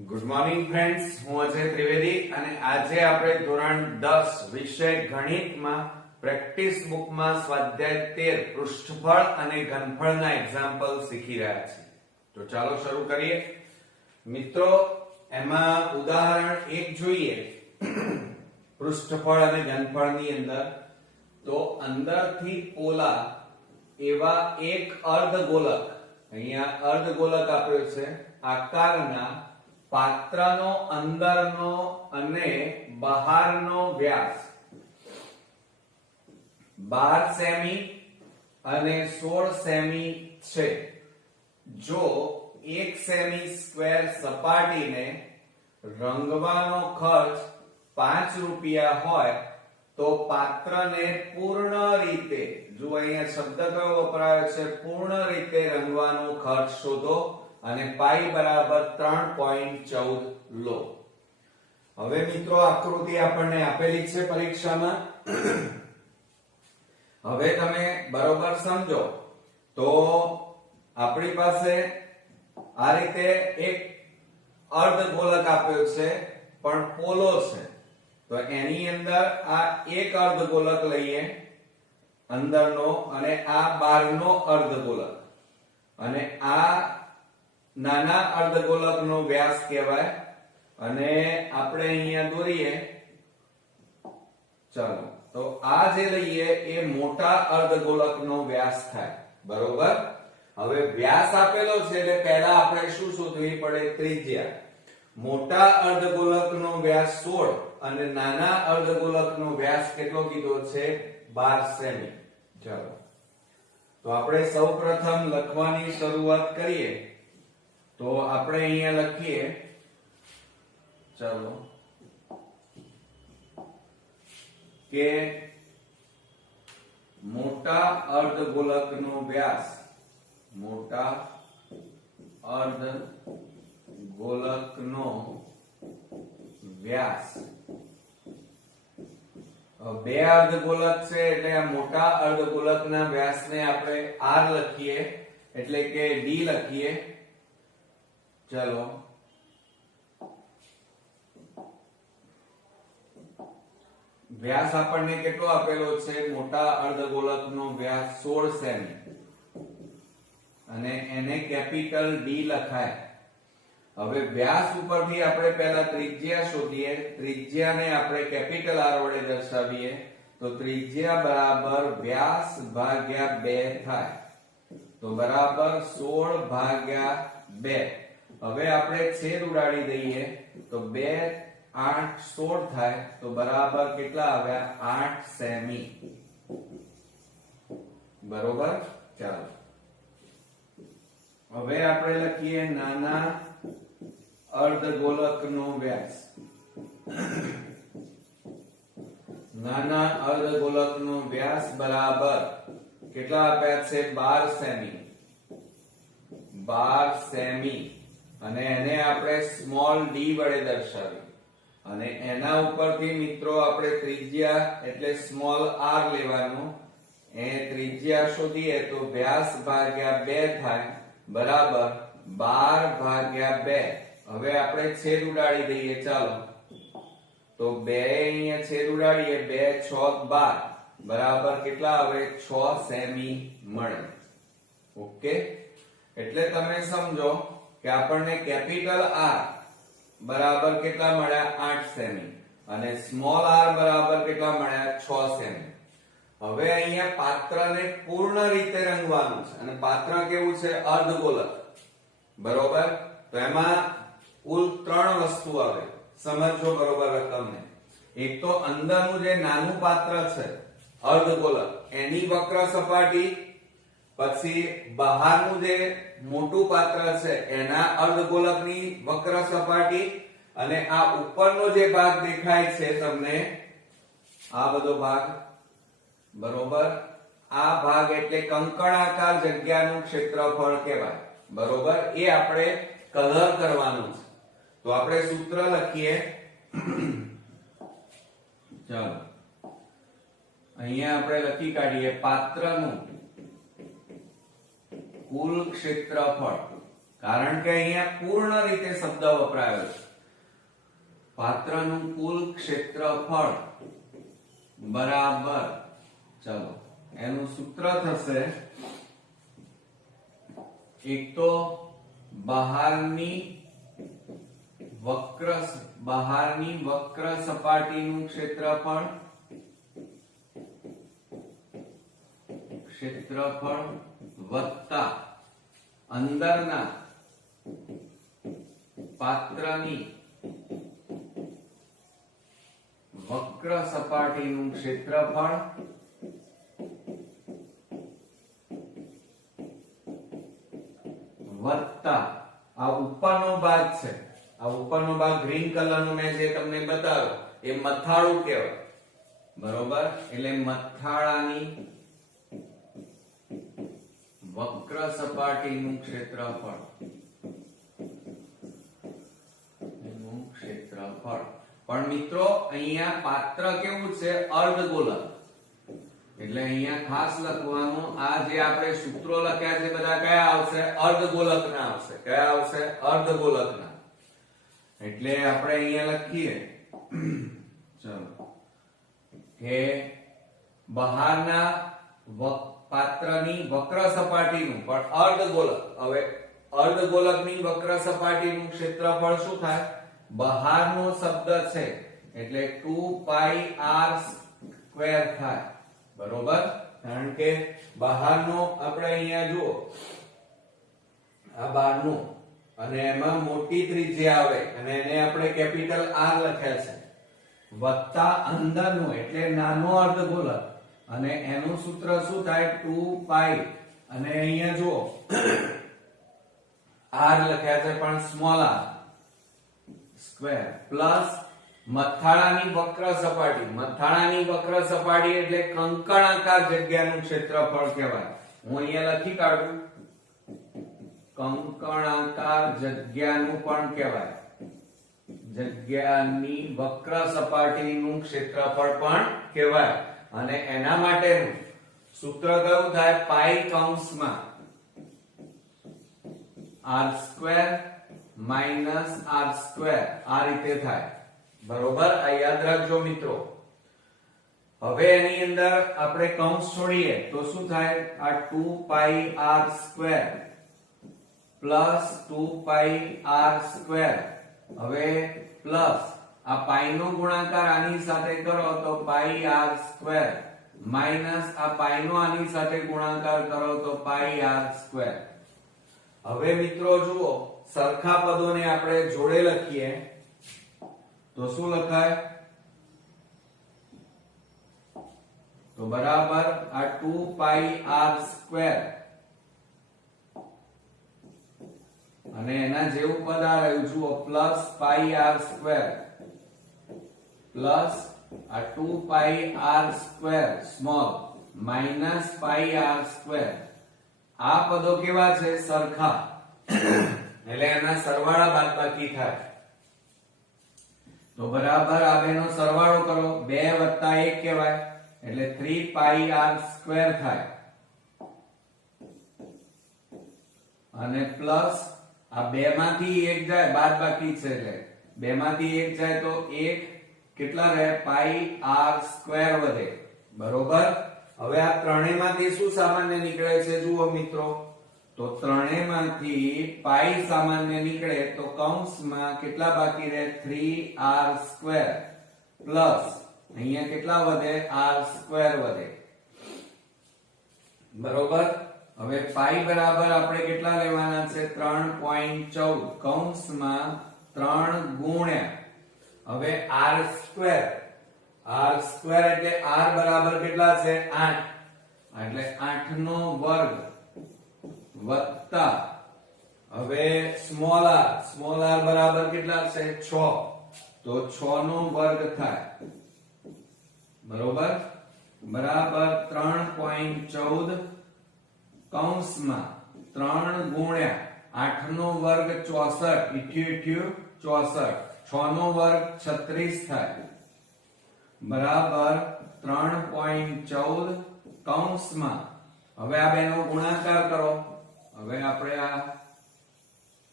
Good morning friends, હું અજય ત્રિવેદી અને આજે આપણે ધોરણ 10 વિષય ગણિતમાં પ્રેક્ટિસ બુકમાં સ્વાધ્યાય 13 પૃષ્ઠફળ અને ઘનફળના એક્ઝામ્પલ શીખી રહ્યા છીએ. તો ચાલો શરૂ કરીએ. મિત્રો, એમાં ઉદાહરણ 1 જોઈએ. પૃષ્ઠફળ અને ઘનફળની અંદર તો અંદરથી પોલા એવા એક અર્ધગોલક, અહીંયા અર્ધગોલક આપ્યો છે, આકારના પાત્રનો અંદરનો અને બહારનો વ્યાસ 12 સેમી અને 16 સેમી છે. જો 1 સેમી સ્ક્વેર સપાટીને રંગવાનો ખર્ચ 5 રૂપિયા હોય તો પાત્રને પૂર્ણ રીતે, જો અહીંયા શબ્દ કયો વપરાયો છે, પૂર્ણ રીતે રંગવાનો ખર્ચ શોધો અને પાઈ બરાબર 3.14 લો. હવે મિત્રો, આકૃતિ આપણને આપેલી છે પરીક્ષામાં. હવે તમે બરોબર સમજો તો આપણી પાસે આ રીતે એક અર્ધગોલક આપ્યો છે પણ પોલો છે. તો એની અંદર આ એક અર્ધગોલક લઈએ અંદરનો અને આ બહારનો અર્ધગોલક, અને આ નાના અર્ધગોલકનો વ્યાસ કહેવાય. અને આપણે અહીંયા દોરીએ. ચાલો, તો આ જે લઈએ એ મોટા અર્ધગોલકનો વ્યાસ થાય. બરોબર. હવે વ્યાસ આપેલો છે એટલે પહેલા આપણે શું શોધવી પડે? ત્રિજ્યા. મોટા અર્ધગોલકનો વ્યાસ 16 અને નાના અર્ધગોલકનો વ્યાસ કેટલો કીધો છે? 12 સેમી. ચાલો, તો આપણે સૌપ્રથમ લખવાની શરૂઆત કરીએ. તો આપણે અહીંયા લખીએ. ચાલો, કે મોટા અર્ધગોલકનો વ્યાસ, મોટા અર્ધગોલકનો વ્યાસ, બે અર્ધગોલક છે એટલે આ મોટા અર્ધગોલકના વ્યાસને આપણે r લખીએ, એટલે કે d લખીએ. ચલો, વ્યાસ આપણને કેટલો આપેલો છે? મોટા અર્ધગોલકનો વ્યાસ 16 સેમી અને એને કેપિટલ D લખાય. હવે વ્યાસ ઉપરથી આપણે પહેલા ત્રિજ્યા શોધીએ. ત્રિજ્યાને આપણે કેપિટલ R વડે દર્શાવીએ તો ત્રિજ્યા બરાબર વ્યાસ ભાગ્યા 2 થાય. તો બરાબર 16 ભાગ્યા 2. હવે આપણે છેદ ઉડાડી દઈએ તો 2 8 16 થાય. તો બરાબર કેટલા આવ્યા? 8 સેમી. બરોબર. ચાલો, હવે આપણે લખીએ નાના અર્ધગોલકનો વ્યાસ. નાના અર્ધગોલકનો વ્યાસ બરાબર કેટલા આપ્યા છે? 12 સેમી. 12 સેમી અને એને આપણે સ્મોલ d વડે દર્શાવીએ. અને એના ઉપરથી મિત્રો આપણે ત્રિજ્યા એટલે સ્મોલ r લેવાનું. એ ત્રિજ્યા શોધીએ તો વ્યાસ ભાગ્યા 2 થાય. બરાબર 12 ભાગ્યા 2. હવે આપણે છેદ ઉડાડી દઈએ. ચાલો, તો 2 અહીંયા છેદ ઉડાડીએ. 2 6 12 બરાબર કેટલા આવે? 6 સેમી મળે. ઓકે, એટલે તમે સમજો કે આપણને કેપિટલ R બરાબર કેટલા મળ્યા? 8 સેમી અને સ્મોલ r બરાબર કેટલા મળ્યા? 6 સેમી. હવે અહીંયા પાત્રને પૂર્ણ રીતે રંગવાનું છે અને પાત્ર કેવું છે? અર્ધગોલક. બરોબર. તો એમાં કુલ 3 વસ્તુ આવે. સમજો બરોબર રકમને. એક તો અંદરનું જે નાનું પાત્ર છે અર્ધગોલક, એની વક્ર સપાટી, પછી બહારનું જે મોટું પાત્ર છે એના અર્ધગોલકની વક્ર સપાટી, અને આ ઉપરનો જે ભાગ દેખાય છે તમને, આ બધો ભાગ. બરોબર. આ ભાગ એટલે કંકણાકાર જગ્યાનું ક્ષેત્રફળ કહેવાય. બરોબર. એ આપણે કલર કરવાનું છે. તો આપણે સૂત્ર લખીએ. ચાલો, અહીંયા આપણે લખી કાઢીએ પાત્રનું કુલ ક્ષેત્રફળ. કારણ કે અહીંયા પૂર્ણ રીતે શબ્દ વપરાયો છે. પાત્રનું કુલ ક્ષેત્રફળ બરાબર, ચલો એનું સૂત્ર થશે, એક તો બહારની વક્ર સપાટીનું ક્ષેત્રફળ વત્તા અંદરના પાત્રની વક્ર સપાટીનું ક્ષેત્રફળ વત્તા આ ઉપરનો ભાગ છે, આ ઉપરનો ભાગ ગ્રીન કલરનો મેં જે તમને બતાવ્યો એ મથાળું કહેવાય, બરોબર? એટલે મથાળાની વક્ર સપાટીનું ક્ષેત્રફળ પણ મિત્રો અહીંયા પાત્ર કેવું છે? અર્ધગોલક. એટલે અહીંયા ખાસ લખવાનું, આ જે આપણે સૂત્રો લખ્યા છે બધા કયા આવશે? અર્ધગોલકના આવશે. કયા આવશે? અર્ધગોલકના. એટલે આપણે અહીંયા લખીએ, ચલો, કે બહારના પાત્રની વક્ર સપાટીનું પણ અર્ધગોલક. હવે અર્ધગોલકની વક્ર સપાટીનું ક્ષેત્રફળ શું થાય? બહારનો શબ્દ છે એટલે 2πr² થાય, બરોબર? કારણ કે બહારનો આપણે અહીંયા જુઓ, આ બહારનો અને એમાં મોટી ત્રિજ્યા આવે અને એને આપણે કેપિટલ R લખ્યા છે, વત્તા અંદરનું એટલે નાનો અર્ધગોલક અને એનું સૂત્ર શું થાય? 2π અને અહીંયા જુઓ R લખ્યા છે પણ સ્મોલ r સ્ક્વેર પ્લસ મથાળાની વક્ર સપાટી એટલે કંકણાકાર જગ્યાનું ક્ષેત્રફળ કહેવાય. હું અહીંયા લખી કાઢું, કંકણાકાર જગ્યાનું પણ કહેવાય, જગ્યાની વક્ર સપાટીનું ક્ષેત્રફળ પણ કહેવાય. અને એના માટેનું સૂત્ર કયું થાય? પાઈ કૌંસમાં r² માઈનસ r², આ રીતે થાય, બરોબર? આ યાદ રાખજો મિત્રો. હવે એની અંદર આપણે કૌંસ છોડીએ તો શું થાય? આ 2πr² પ્લસ 2πr², હવે પ્લસ આ પાઈ નો ગુણાકાર આની સાથે કરો તો πr² માઈનસ આ પાઈ નો આની સાથે ગુણાકાર કરો તો πr². હવે મિત્રો જુઓ, સરખા પદોને આપણે જોડે લખીએ તો શું લખાય? તો બરાબર આ 2πr² અને એના જેવું પદ આ રહ્યું, જુઓ, પ્લસ πr² પ્લસ આ 2πr² સ્મોલ માઈનસ πr². આ પદો કેવા છે? સરખા. એટલે એના સરવાળા બાદબાકી થાય. તો બરાબર આ બેનો સરવાળો કરો, 2 વત્તા 1 કહેવાય એટલે 3πr² થાય અને પ્લસ આ 2 માંથી 1 જાય, બાદબાકી છે એટલે 2 માંથી 1 જાય તો 1 કેટલા રહે? πr² વધે, બરોબર? હવે આ ત્રણેયમાંથી શું સામાન્ય નીકળે છે? જુઓ મિત્રો, તો ત્રણેયમાંથી પાઈ સામાન્ય નીકળે તો કૌંસમાં કેટલા બાકી રહે? 3r² પ્લસ અહીંયા કેટલા વધે? r² વધે, બરોબર? હવે પાઈ બરાબર આપણે કેટલા લેવાના છે? 3.14 કૌંસમાં 3 ગુણ્યા હવે r² એટલે r બરાબર કેટલા છે? 8 એટલે 8 નો વર્ગ વત્તા હવે સ્મોલ r બરાબર કેટલા છે? 6 તો 6 નો વર્ગ થાય, બરોબર? બરાબર 3.14 કૌંસમાં 3 ગુણ્યા 8 નો વર્ગ 64, 64, 6 નો વર્ગ 36 થાય, બરાબર 3.14 કૌંસમાં હવે આ બેનો ગુણાકાર કરો. હવે આપણે આ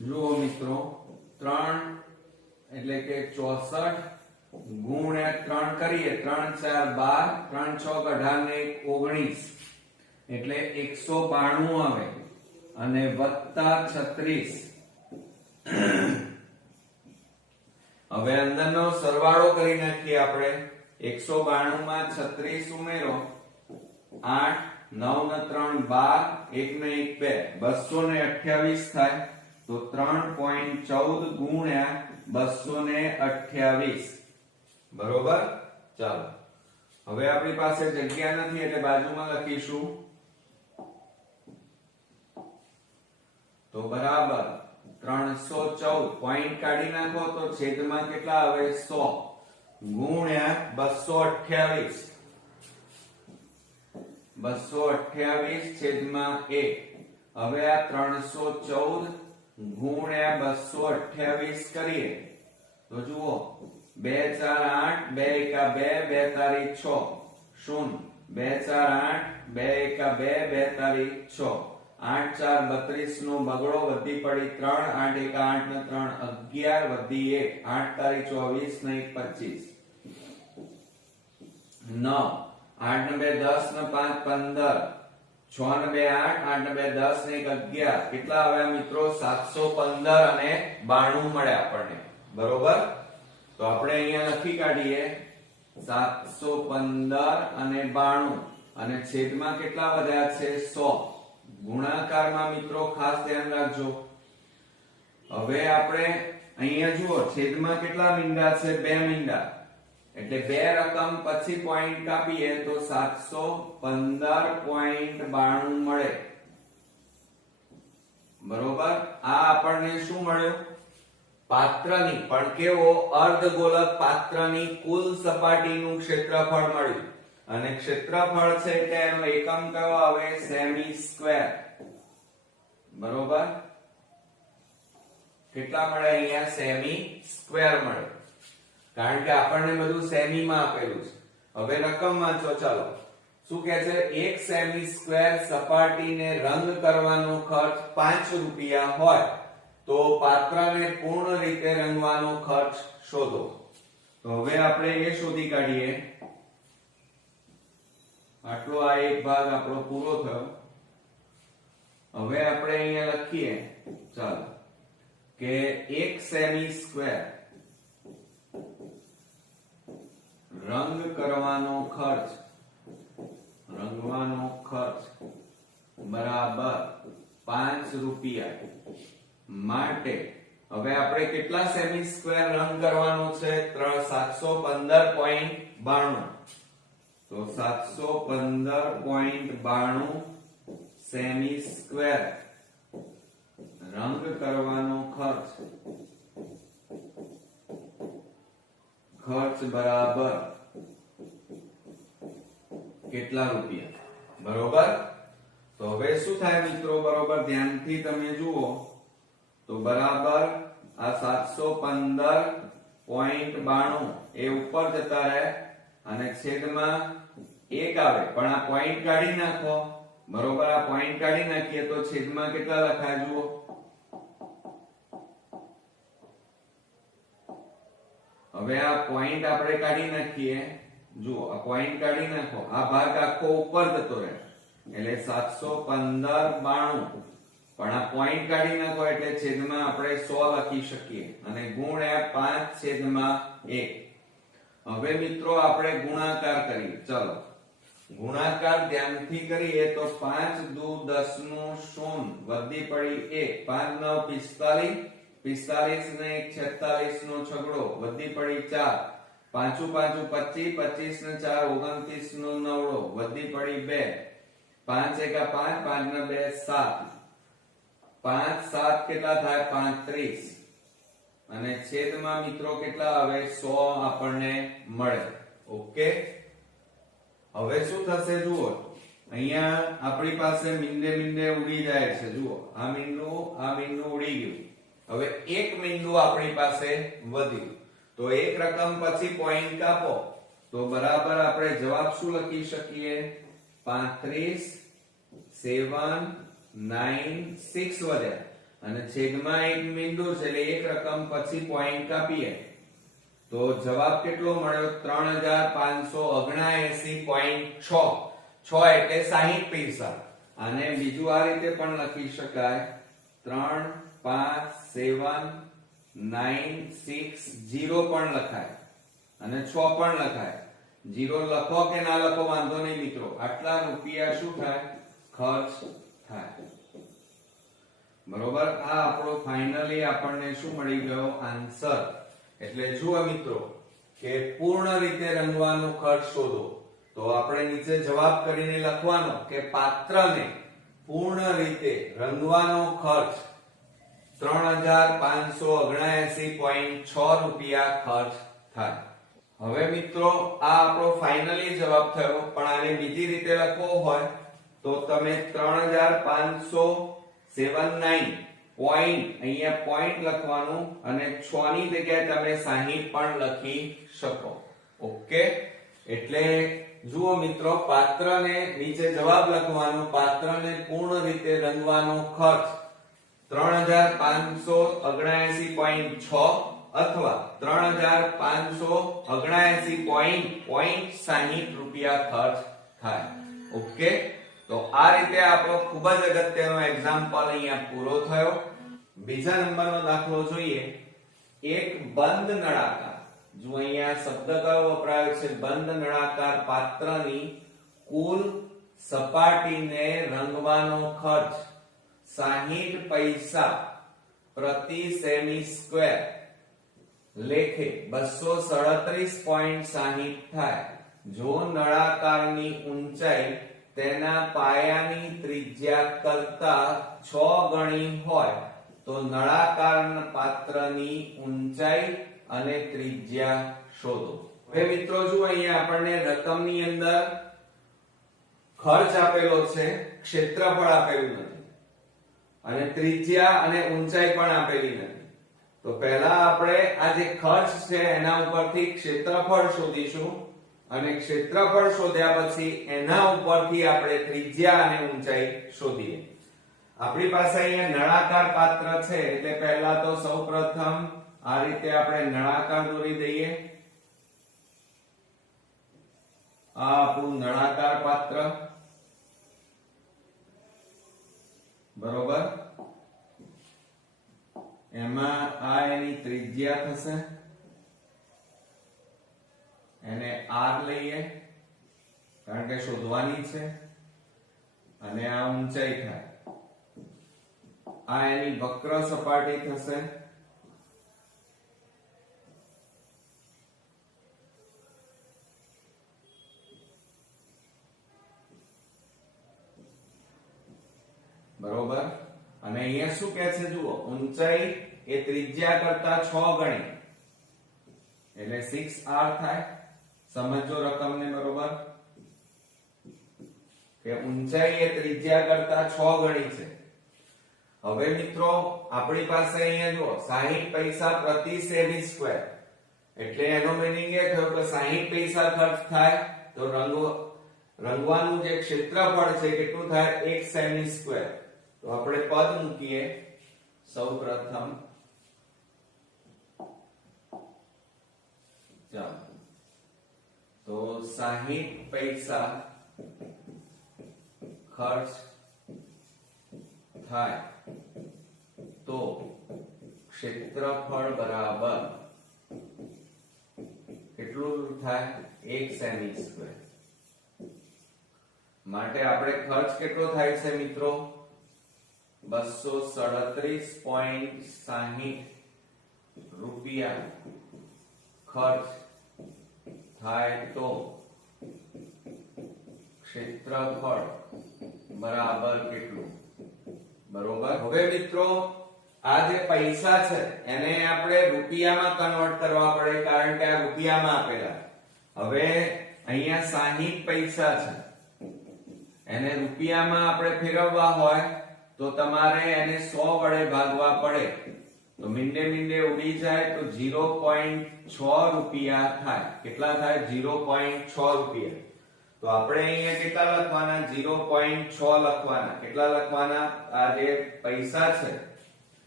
જુઓ મિત્રો 3 એટલે કે 64 ગુણ્યા 3 કરીએ 3 4 12 3 6 18 એટલે 192 આવે અને વત્તા 36 હવે અંદરનો સરવાળો કરી નાખીએ આપણે 192 માં 36 ઉમેરો 8 9 ને 3 12 1 ને 1 2 228 થાય તો 3.14 ગુણ્યા 228 બરોબર. ચાલો હવે આપણી પાસે જગ્યા નથી એટલે બાજુમાં લખીશું તો બરાબર 314 પોઈન્ટ કાઢી નાખો તો છેદમાં કેટલા આવે 100 ગુણ્યા 228 છેદમાં 1. હવે આ 314 ગુણ્યા 228 કરીએ તો જુઓ 2 4 8 2 1 2 2 6 0 2 4 8 2 1 2 2 6 8 4 32 નો બગડો વધી પડી 3 8 1 8 ને 3 11 વધી 1 8 તારી 24 ને 1 25 9 8 ને 2 10 ને 5 15 6 ને 2 8 8 ને 2 10 ને 1 11 કેટલા આવ્યા મિત્રો 715 અને 92 મળ્યા આપણને બરોબર. તો આપણે અહીંયા લખી કાઢીએ 715 અને 92 અને છેદમાં કેટલા વધ્યા છે 100. ગુણાકારમાં મિત્રો ખાસ ધ્યાન રાખજો. હવે આપણે અહીંયા જુઓ છેદમાં કેટલા મીંડા છે 2 મીંડા એટલે 2 રકમ પછી પોઈન્ટ કાપીએ તો 715.92 મળે બરોબર. આ આપણને શું મળ્યું પાત્રની પણ કેવો અર્ધગોલક પાત્રની કુલ સપાટીનું ક્ષેત્રફળ મળ્યું અને ક્ષેત્રફળ છે એટલે એનો એકમ કયો આવે સેમી સ્ક્વેર બરોબર. કેટલા મળે અહીંયા સેમી સ્ક્વેર મળે કારણ કે આપણને બધું સેમી માં આપેલું છે. હવે રકમ વાંચો ચાલો શું કહે છે 1 સેમી સ્ક્વેર સપાટીને રંગ કરવાનો ખર્ચ 5 રૂપિયા હોય તો પાત્રને પૂર્ણ રીતે રંગવાનો ખર્ચ શોધો. તો હવે આપણે એ શોધી કાઢીએ. આટલો આ એક ભાગ આપણો પૂરો થયો. હવે આપણે અહીંયા લખીએ ચાલો કે 1 સેમી સ્ક્વેર રંગ કરવાનો ખર્ચ બરાબર 5 રૂપિયા માટે હવે આપણે કેટલા સેમી સ્ક્વેર રંગ કરવાનો છે 715.92 તો 715.92 સેમી સ્ક્વેર રંગ કરવાનો ખર્ચ બરાબર કેટલા રૂપિયા બરોબર. તો હવે શું થાય મિત્રો બરોબર ધ્યાનથી તમે જુઓ તો બરાબર આ 715.92 એ ઉપર જતા રહે અને છેદમાં 1 આવે પણ આ પોઈન્ટ કાઢી નાખો બરોબર. આ પોઈન્ટ કાઢી નાખીએ તો છેદમાં કેટલા લખાય જુઓ હવે આ પોઈન્ટ આપણે કાઢી નાખીએ જુઓ આ પોઈન્ટ કાઢી નાખો આ ભાગ આખો ઉપર જતો રહે એટલે 715.92 પણ આ પોઈન્ટ કાઢી નાખો એટલે છેદમાં આપણે 100 લખી શકીએ અને ગુણ્યા 5/1. હવે મિત્રો આપણે ગુણાકાર કરીએ. ચલો ગુણાકાર ધ્યાનથી કરીએ તો 5 દુ 10 નું 0 વધી પડી 1 5 9 45 45 ને 1 46 નો છગડો વધી પડી 4 5 5 25 25 ને 4 29 નો નવડો વધી પડી 2 5 1 5 5 ને 2 7 5 7 કેટલા થાય 35 અને છેદમાં મિત્રો કેટલા આવે 100 આપણને મળે. ઓકે હવે શું થશે જુઓ અહીંયા આપણી પાસે મીંડે ઉડી જાય છે. જુઓ આ મીંડું ઉડી ગયું. હવે એક મીંડું આપણી પાસે વધ્યું તો એક રકમ પછી પોઈન્ટ કાપો તો બરાબર આપણે જવાબ શું લખી શકીએ 35 7 9 6 વધ્યા અને છેદમાં એક બિંદુ છે એટલે એક રકમ પછી પોઈન્ટ કાપીએ તો જવાબ કેટલો મળ્યો 3579.6 6 એટલે 60 પૈસા. અને બીજું આ રીતે પણ લખી શકાય 3 5 7 9 6 0 પણ લખાય અને 6 પણ લખાય. 0 લખો કે ના લખો વાંધો નહીં મિત્રો, આટલા રૂપિયા શું થાય? ખર્ચ થાય. બરોબર. આ આપણો ફાઇનલી આપણને શું મળી ગયો? આન્સર. એટલે જુઓ મિત્રો કે પૂર્ણ રીતે રંગવાનો ખર્ચ શોધો તો આપણે નીચે જવાબ કરીને લખવાનો કે પાત્રને પૂર્ણ રીતે રંગવાનો ખર્ચ 3579.6 રૂપિયા ખર્ચ થાય. હવે મિત્રો આ આપણો ફાઇનલી જવાબ થયો, પણ આને બીજી રીતે લખવો હોય તો તમે 3579 પોઈન્ટ, અહીંયા પોઈન્ટ લખવાનું અને 6 ની જગ્યાએ તમે 60 પણ લખી શકો. ઓકે. એટલે જુઓ મિત્રો, પાત્રને નીચે જવાબ લખવાનો, પાત્રને પૂર્ણ રીતે રંગવાનો ખર્ચ 3579.6 અથવા 3579.60 રૂપિયા ખર્ચ થાય. ઓકે. તો આ રીતે આપણો ખૂબ જ અગત્યનો એક્ઝામ્પલ અહીંયા પૂરો થયો. બીજા નંબરનો દાખલો જોઈએ. એક બંધ નળાકાર, જો અહીંયા શબ્દ કયો વપરાયો છે? બંધ નળાકાર પાત્રની કુલ સપાટીને રંગવાનો ખર્ચ 60 પૈસા પ્રતિ સેમી સ્ક્વેર લેખે 237.60 થાય. જો નળાકારની ઊંચાઈ તેના પાયાની ત્રિજ્યા કરતા 6 ગણી હોય તો નળાકારના પાત્રની ઊંચાઈ અને ત્રિજ્યા શોધો. હવે મિત્રો જુઓ, અહીંયા આપણને રકમની અંદર ખર્ચ આપેલો છે, ક્ષેત્રફળ આપેલું નથી અને ત્રિજ્યા અને ઊંચાઈ પણ આપેલી નથી. તો પહેલા આપણે આ જે ખર્ચ છે એના ઉપરથી ક્ષેત્રફળ શોધીશું અને ક્ષેત્રફળ શોધ્યા પછી એના ઉપરથી આપણે ત્રિજ્યા અને ઊંચાઈ શોધીએ. આપણી પાસે અહીંયા નળાકાર પાત્ર છે એટલે પહેલા તો સૌપ્રથમ આ રીતે આપણે નળાકાર દોરી દઈએ. આ આપણું નળાકાર પાત્ર, બરોબર. એમાં આ એની ત્રિજ્યા થશે, એને r લઈએ કારણ કે શોધવાની છે, અને આ ઊંચાઈ થાય. આ એની વક્ર સપાટી થશે, બરોબર. અને અહીંયા શું કહે છે જુઓ, ઊંચાઈ એ ત્રિજ્યા કરતા 6 ગણી એટલે 6r થાય. સમજો રકમને, બરોબર, કે ઊંચાઈ એ ત્રિજ્યા કરતા 6 ગણી છે. હવે મિત્રો આપણી પાસે અહીંયા જુઓ 60 પૈસા પ્રતિ સેમી સ્ક્વેર એટલે એનો મીનિંગ એ થયો કે 60 પૈસા ખર્ચ થાય તો રંગવાનું જે ક્ષેત્રફળ છે કેટલું થાય? 1 સેમી સ્ક્વેર. તો આપણે પદ મૂકીએ સૌપ્રથમ. ચાલો, તો 60 પૈસા ખર્ચ થાય તો ક્ષેત્રફળ બરાબર કેટલું થાય? 1 સેમી સ્ક્વેર. માટે આપણે ખર્ચ કેટલો થાય છે મિત્રો? 237.60 રૂપિયા ખર્ચ થાય તો ક્ષેત્રફળ બરાબર કેટલું? બરોબર. હવે મિત્રો આ જે પૈસા છે એને આપણે રૂપિયામાં કન્વર્ટ કરવા પડે કારણ કે આ રૂપિયામાં આપેલા. હવે અહીંયા 60 પૈસા છે, એને રૂપિયામાં આપણે ફેરવવા હોય તો તમારે એને 100 વડે ભાગવા પડે. તો મીંડે મીંડે ઉડી જાય તો 0.6 રૂપિયા થાય. કેટલા થાય? 0.6 રૂપિયા. તો આપણે અહીંયા કેટલા લખવાના? 0.6 લખવાના. કેટલા લખવાના? આ જે પૈસા છે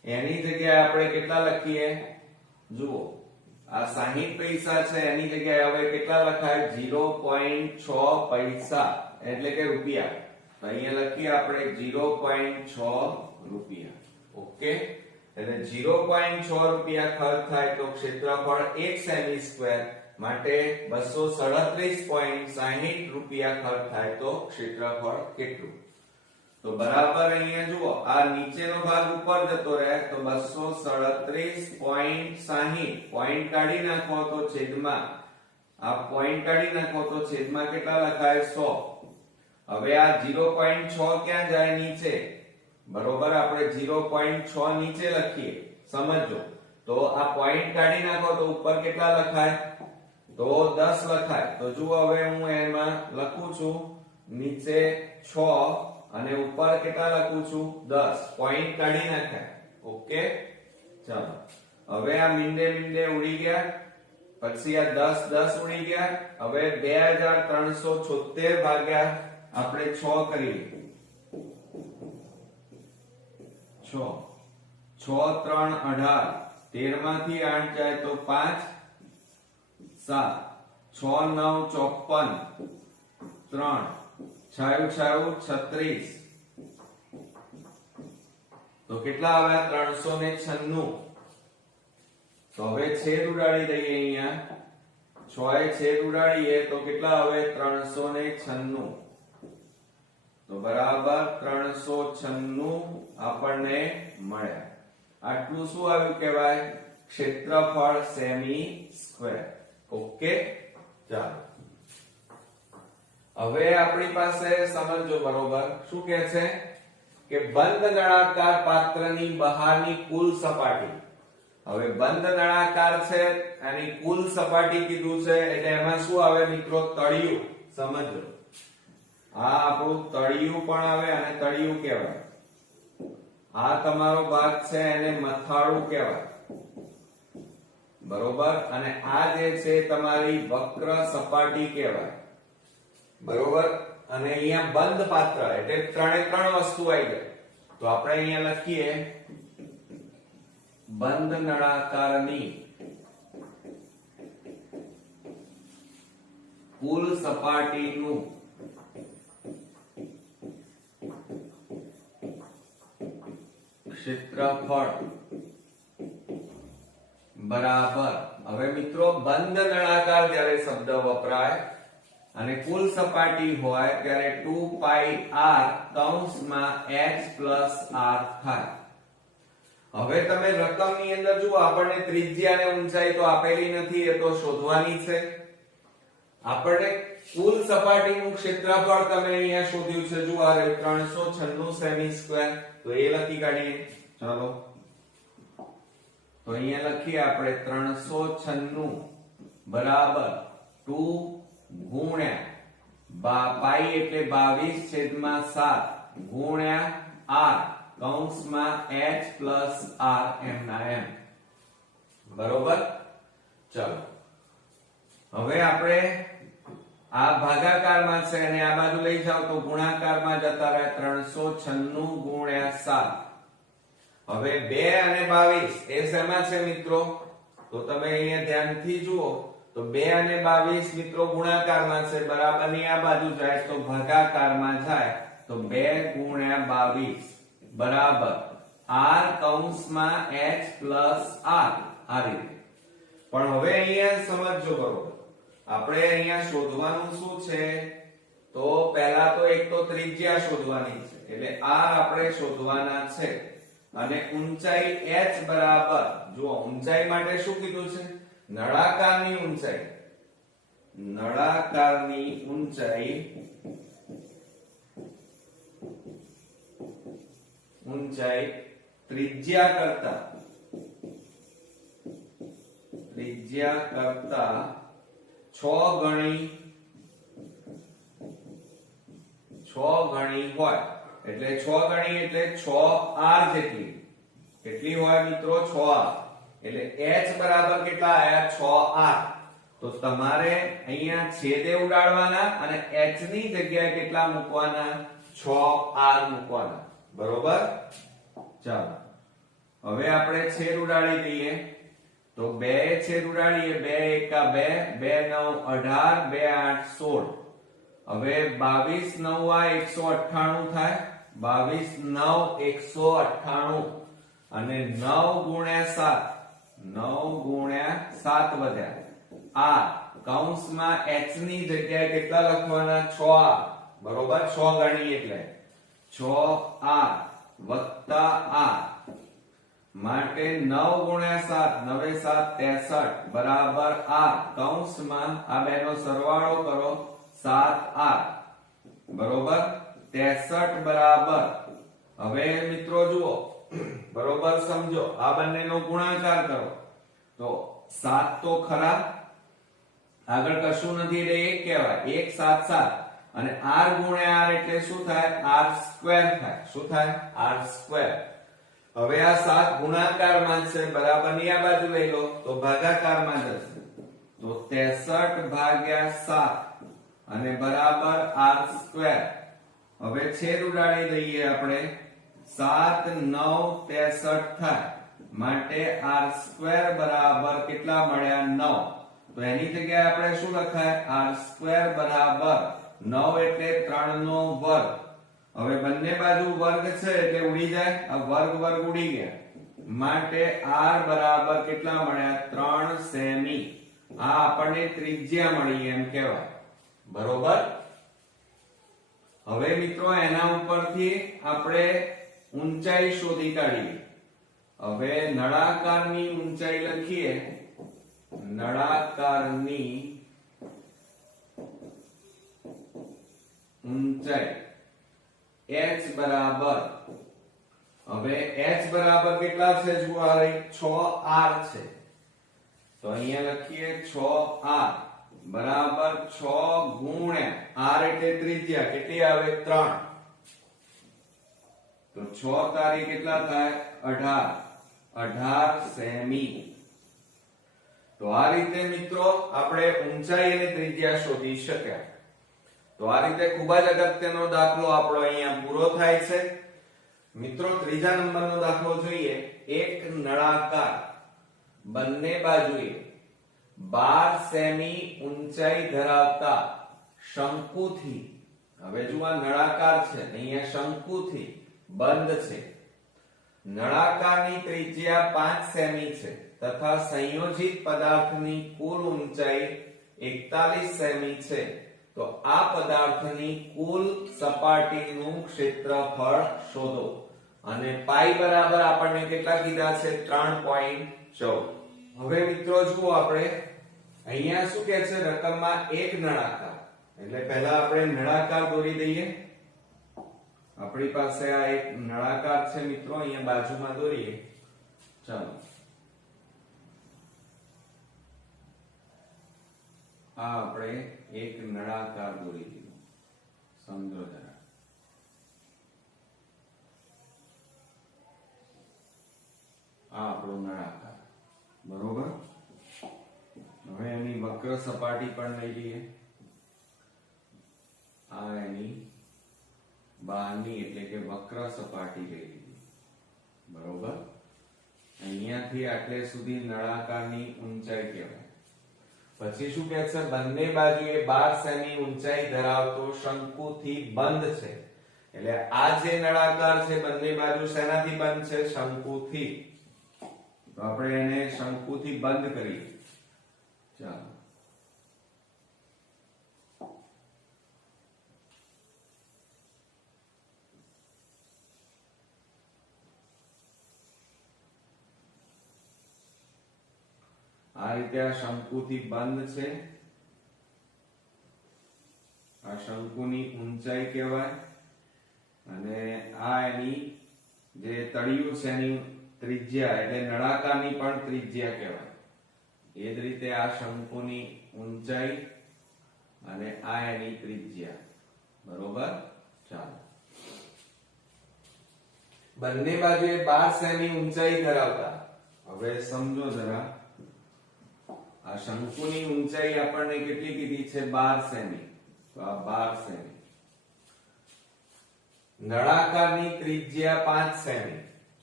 એની જગ્યાએ આપણે કેટલા લખીએ? જુઓ, આ 60 પૈસા છે એની જગ્યાએ હવે કેટલા લખાય? 0.6 પૈસા એટલે કે રૂપિયા. તો અહીંયા લખીએ આપણે 0.6 રૂપિયા. ઓકે, એટલે 0.6 રૂપિયા ખર્ચ થાય તો ક્ષેત્રફળ 1 સેમી સ્ક્વેર માટે 237.60 રૂપિયા ખર્ચ થાય તો ક્ષેત્રફળ કેટલું? તો બરાબર અહીંયા જુઓ, આ નીચેનો ભાગ ઉપર જતો રહે તો 237.60 પોઈન્ટ કાઢી નાખો તો છેદમાં, આ પોઈન્ટ કાઢી નાખો તો છેદમાં કેટલા લખાય? 100. હવે આ 0.6 ક્યાં જાય? નીચે. બરોબર, આપણે 0.6 નીચે લખીએ. સમજો, તો આ પોઈન્ટ કાઢી નાખો તો ઉપર કેટલા લખાય? તો 10 લખાય. તો જુઓ, હવે હું એમાં લખું છું નીચે 6 અને ઉપર કેટલા લખું છું? 10. પોઈન્ટ કાઢી નાખાય. ઓકે, ચાલો. હવે આ મીંડે ઉડી ગયા, પછી આ 10 ઉડી ગયા. હવે 2376 ભાગ્યા આપણે 6 કરીએ. 6 3 18, 13 માંથી 8 જાય તો 5 7, 6 9 54, 3 6 36. તો કેટલા આવ્યા? 396. તો હવે છેદ ઉડાડી દઈએ. અહીંયા 6 એ છેદ ઉડાડીએ તો કેટલા આવે? 396. તો બરાબર 396 આપણને મળ્યા. આટલું શું આવ્યું કહેવાય? ક્ષેત્રફળ સેમી સ્ક્વેર. ઓકે, ચાલો. હવે આપણી પાસે સમજો બરોબર શું કહે છે કે બંધ નળાકાર પાત્રની બહારની કુલ સપાટી. હવે બંધ નળાકાર છે, આની કુલ સપાટી કીધું છે એટલે એમાં શું આવે મિત્રો? તળિયું. સમજો, આ આપણું તળિયું પણ આવે અને તળિયું કહેવાય. આ તમારો ભાગ છે એને મથાળું કહેવાય. બરોબર, અને આ જે છે તમારી વક્ર સપાટી કહેવાય. બરોબર, અને અહીંયા બંધ પાત્ર એટલે ત્રણ વસ્તુ આવી જાય. તો આપણે અહીંયા લખીએ બંધ નળાકારની કુલ સપાટીનું ક્ષેત્રફળ બરાબર. હવે મિત્રો બંધ નળાકાર જ્યારે શબ્દ વપરાય અને કુલ સપાટી હોય ત્યારે 2πr કૌંસમાં h પ્લસ r થાય. હવે તમે રકમની અંદર જુઓ, આપણને ત્રિજ્યા અને ઊંચાઈ તો આપેલી નથી, એ તો શોધવાની છે. આપણને કુલ સપાટીનું ક્ષેત્રફળ તમે અહીંયા શોધ્યું છે. જુઓ, 396 સેમી સ્ક્વેર. તો એ લખી કાઢીએ. ચાલો, તો અહીંયા લખીએ આપણે 396 બરાબર 2 ગુણ્યા પાઈ એટલે 22/7 ગુણ્યા r કૌંસમાં h પ્લસ r m ના m. બરોબર, ચલો. હવે આપણે આ ભાગાકારમાં છે અને આ બાજુ લઈ જાવ તો ગુણાકારમાં જતા રહે. 396 ગુણ્યા 7. હવે 2 અને 22 એ શેમાં છે મિત્રો? તો તમે અહીંયા ધ્યાનથી જુઓ તો 2 અને 22 મિત્રો ગુણાકારમાં છે. બરાબર ની આ બાજુ જાય તો ભાગાકારમાં જાય. તો 2 ગુણ્યા 22 બરાબર r કૌંસમાં h પ્લસ r. આ રીતે. પણ હવે અહીંયા સમજજો બરોબર, આપણે અહીંયા શોધવાનું શું છે? તો પહેલા તો એક તો ત્રિજ્યા શોધવાની છે એટલે r આપણે શોધવાના છે. અને ઊંચાઈ h બરાબર, જુઓ ઊંચાઈ માટે શું કીધું છે? નળાકારની ઊંચાઈ. નળાકારની ઊંચાઈ ત્રિજ્યા કરતા 6 ગણી હોય. એટલે 6 ગણી એટલે 6r જેટલી. કેટલી હોય મિત્રો? 6r. એટલે h બરાબર કેટલા આયા? 6r. તો તમારે અહીંયા છેદે ઉડાડવાના અને h ની જગ્યાએ કેટલા મૂકવાના? 6r મૂકવાના. બરોબર, ચાલો. હવે આપણે છેદ ઉડાડી દઈએ તો 2 છેદ ઉડાડીએ 2 એકા 2 2 9 18 2 8 16 હવે 22 9 આ 198 થાય 22 9 198 અને 9 ગુણ્યા 7 9 ગુણ્યા 7 વધ્યા આ કૌંસમાં h ની જગ્યાએ કેટલા લખવાના 6r બરોબર 6 ગણી એટલે 6r વત્તા r માટે 9 ગુણ્યા 7 9 7 63 બરાબર r કૌંસમાં આ બેનો સરવાળો કરો 7r બરોબર 63 બરાબર હવે મિત્રો જુઓ બરોબર સમજો આ બંનેનો ગુણાકાર કરો તો 7 તો ખરા આગળ કશું નથી એટલે 1 કહેવાય 1 7 7 અને r ગુણ્યા r એટલે શું થાય r સ્ક્વેર થાય શું થાય r સ્ક્વેર હવે આ 7 ગુણાકારમાં છે બરાબર ની આ બાજુ લઈ લો તો ભાગાકારમાં જશે તો 63 ભાગ્યા 7 અને બરાબર r સ્ક્વેર હવે છેદ ઉડાડી દઈએ આપણે 7 9 63 થાય માટે r સ્ક્વેર બરાબર કેટલા મળ્યા 9 તો એની જગ્યાએ આપણે શું લખાય r સ્ક્વેર બરાબર 9 એટલે 3 નો વર્ગ હવે બંને બાજુ વર્ગ છે એટલે ઉડી જાય આ વર્ગ વર્ગ ઉડી ગયા માટે r બરાબર કેટલા મળ્યા 3 સેમી આ આપણને ત્રિજ્યા મળી એમ કહેવાય બરોબર હવે મિત્રો એના ઉપરથી આપણે ઊંચાઈ શોધી કાઢીએ હવે નળાકારની ઊંચાઈ લખીએ નળાકારની ઊંચાઈ h બરાબર હવે h બરાબર કેટલા છે જુઓ આ 6r છે તો અહીંયા લખીએ 6r બરાબર 6 ગુણ્યા r એટલે ત્રિજ્યા કેટલી આવે 3 તો 6 તારી કેટલા થાય 18 સેમી તો આ રીતે મિત્રો આપણે ઊંચાઈ અને ત્રિજ્યા શોધી શક્યા તો આ રીતે ખૂબ જ અગત્યનો દાખલો આપણો અહીંયા પૂરો થાય છે મિત્રો ત્રીજા નંબરનો દાખલો જોઈએ એક નળાકાર બંને બાજુએ 12 સેમી ઊંચાઈ ધરાવતા શંકુથી હવે જો આ નળાકાર છે અહીંયા શંકુથી બંધ છે નળાકારની ત્રિજ્યા 5 સેમી છે તથા સંયોજિત પદાર્થની કુલ ઊંચાઈ 41 સેમી છે તો આ પદાર્થની કુલ સપાટીનું ક્ષેત્રફળ શોધો અને પાઈ બરાબર આપણને કેટલા કીધા છે 3.14 હવે મિત્રો જુઓ આપણે અહીંયા શું કહે છે રકમમાં એક નળાકાર એટલે પહેલા આપણે નળાકાર દોરી દઈએ આપણી પાસે આ એક નળાકાર છે મિત્રો અહીંયા બાજુમાં દોરીએ ચાલો આ આપણે એક નળાકાર દોરી દીધો સમજો જરા આ આપણો નળાકાર બરોબર હવે એની વક્ર સપાટી પણ લઈ લઈએ આ એની બહારની એટલે કે વક્ર સપાટી લઈ લીધી બરોબર અહીંયાથી આટલે સુધી નળાકારની ઊંચાઈ કહેવાય પછી શું કહે છે બંને બાજુએ 12 સેમી ઊંચાઈ ધરાવતો શંકુથી બંધ છે એટલે આ જે નળાકાર છે બંને બાજુ શેનાથી બંધ છે શંકુથી તો આપણે એને શંકુથી બંધ કરીએ ચાલો આ રીતે આ શંકુથી બંધ છે આ શંકુની ઊંચાઈ કહેવાય અને આ એની જે તળિયું છે એની ત્રિજ્યા એટલે નળાકારની પણ ત્રિજ્યા કહેવાય એ જ રીતે આ શંકુની ઊંચાઈ અને આ એની ત્રિજ્યા બરોબર ચાલો બંને બાજુએ 12 સેમી ઊંચાઈ ધરાવતા હવે સમજો જરા આ શંકુની ઊંચાઈ આપણને કેટલી કીધી છે 12 સેમી તો આ 12 સેમી નળાકારની ત્રિજ્યા 5 સેમી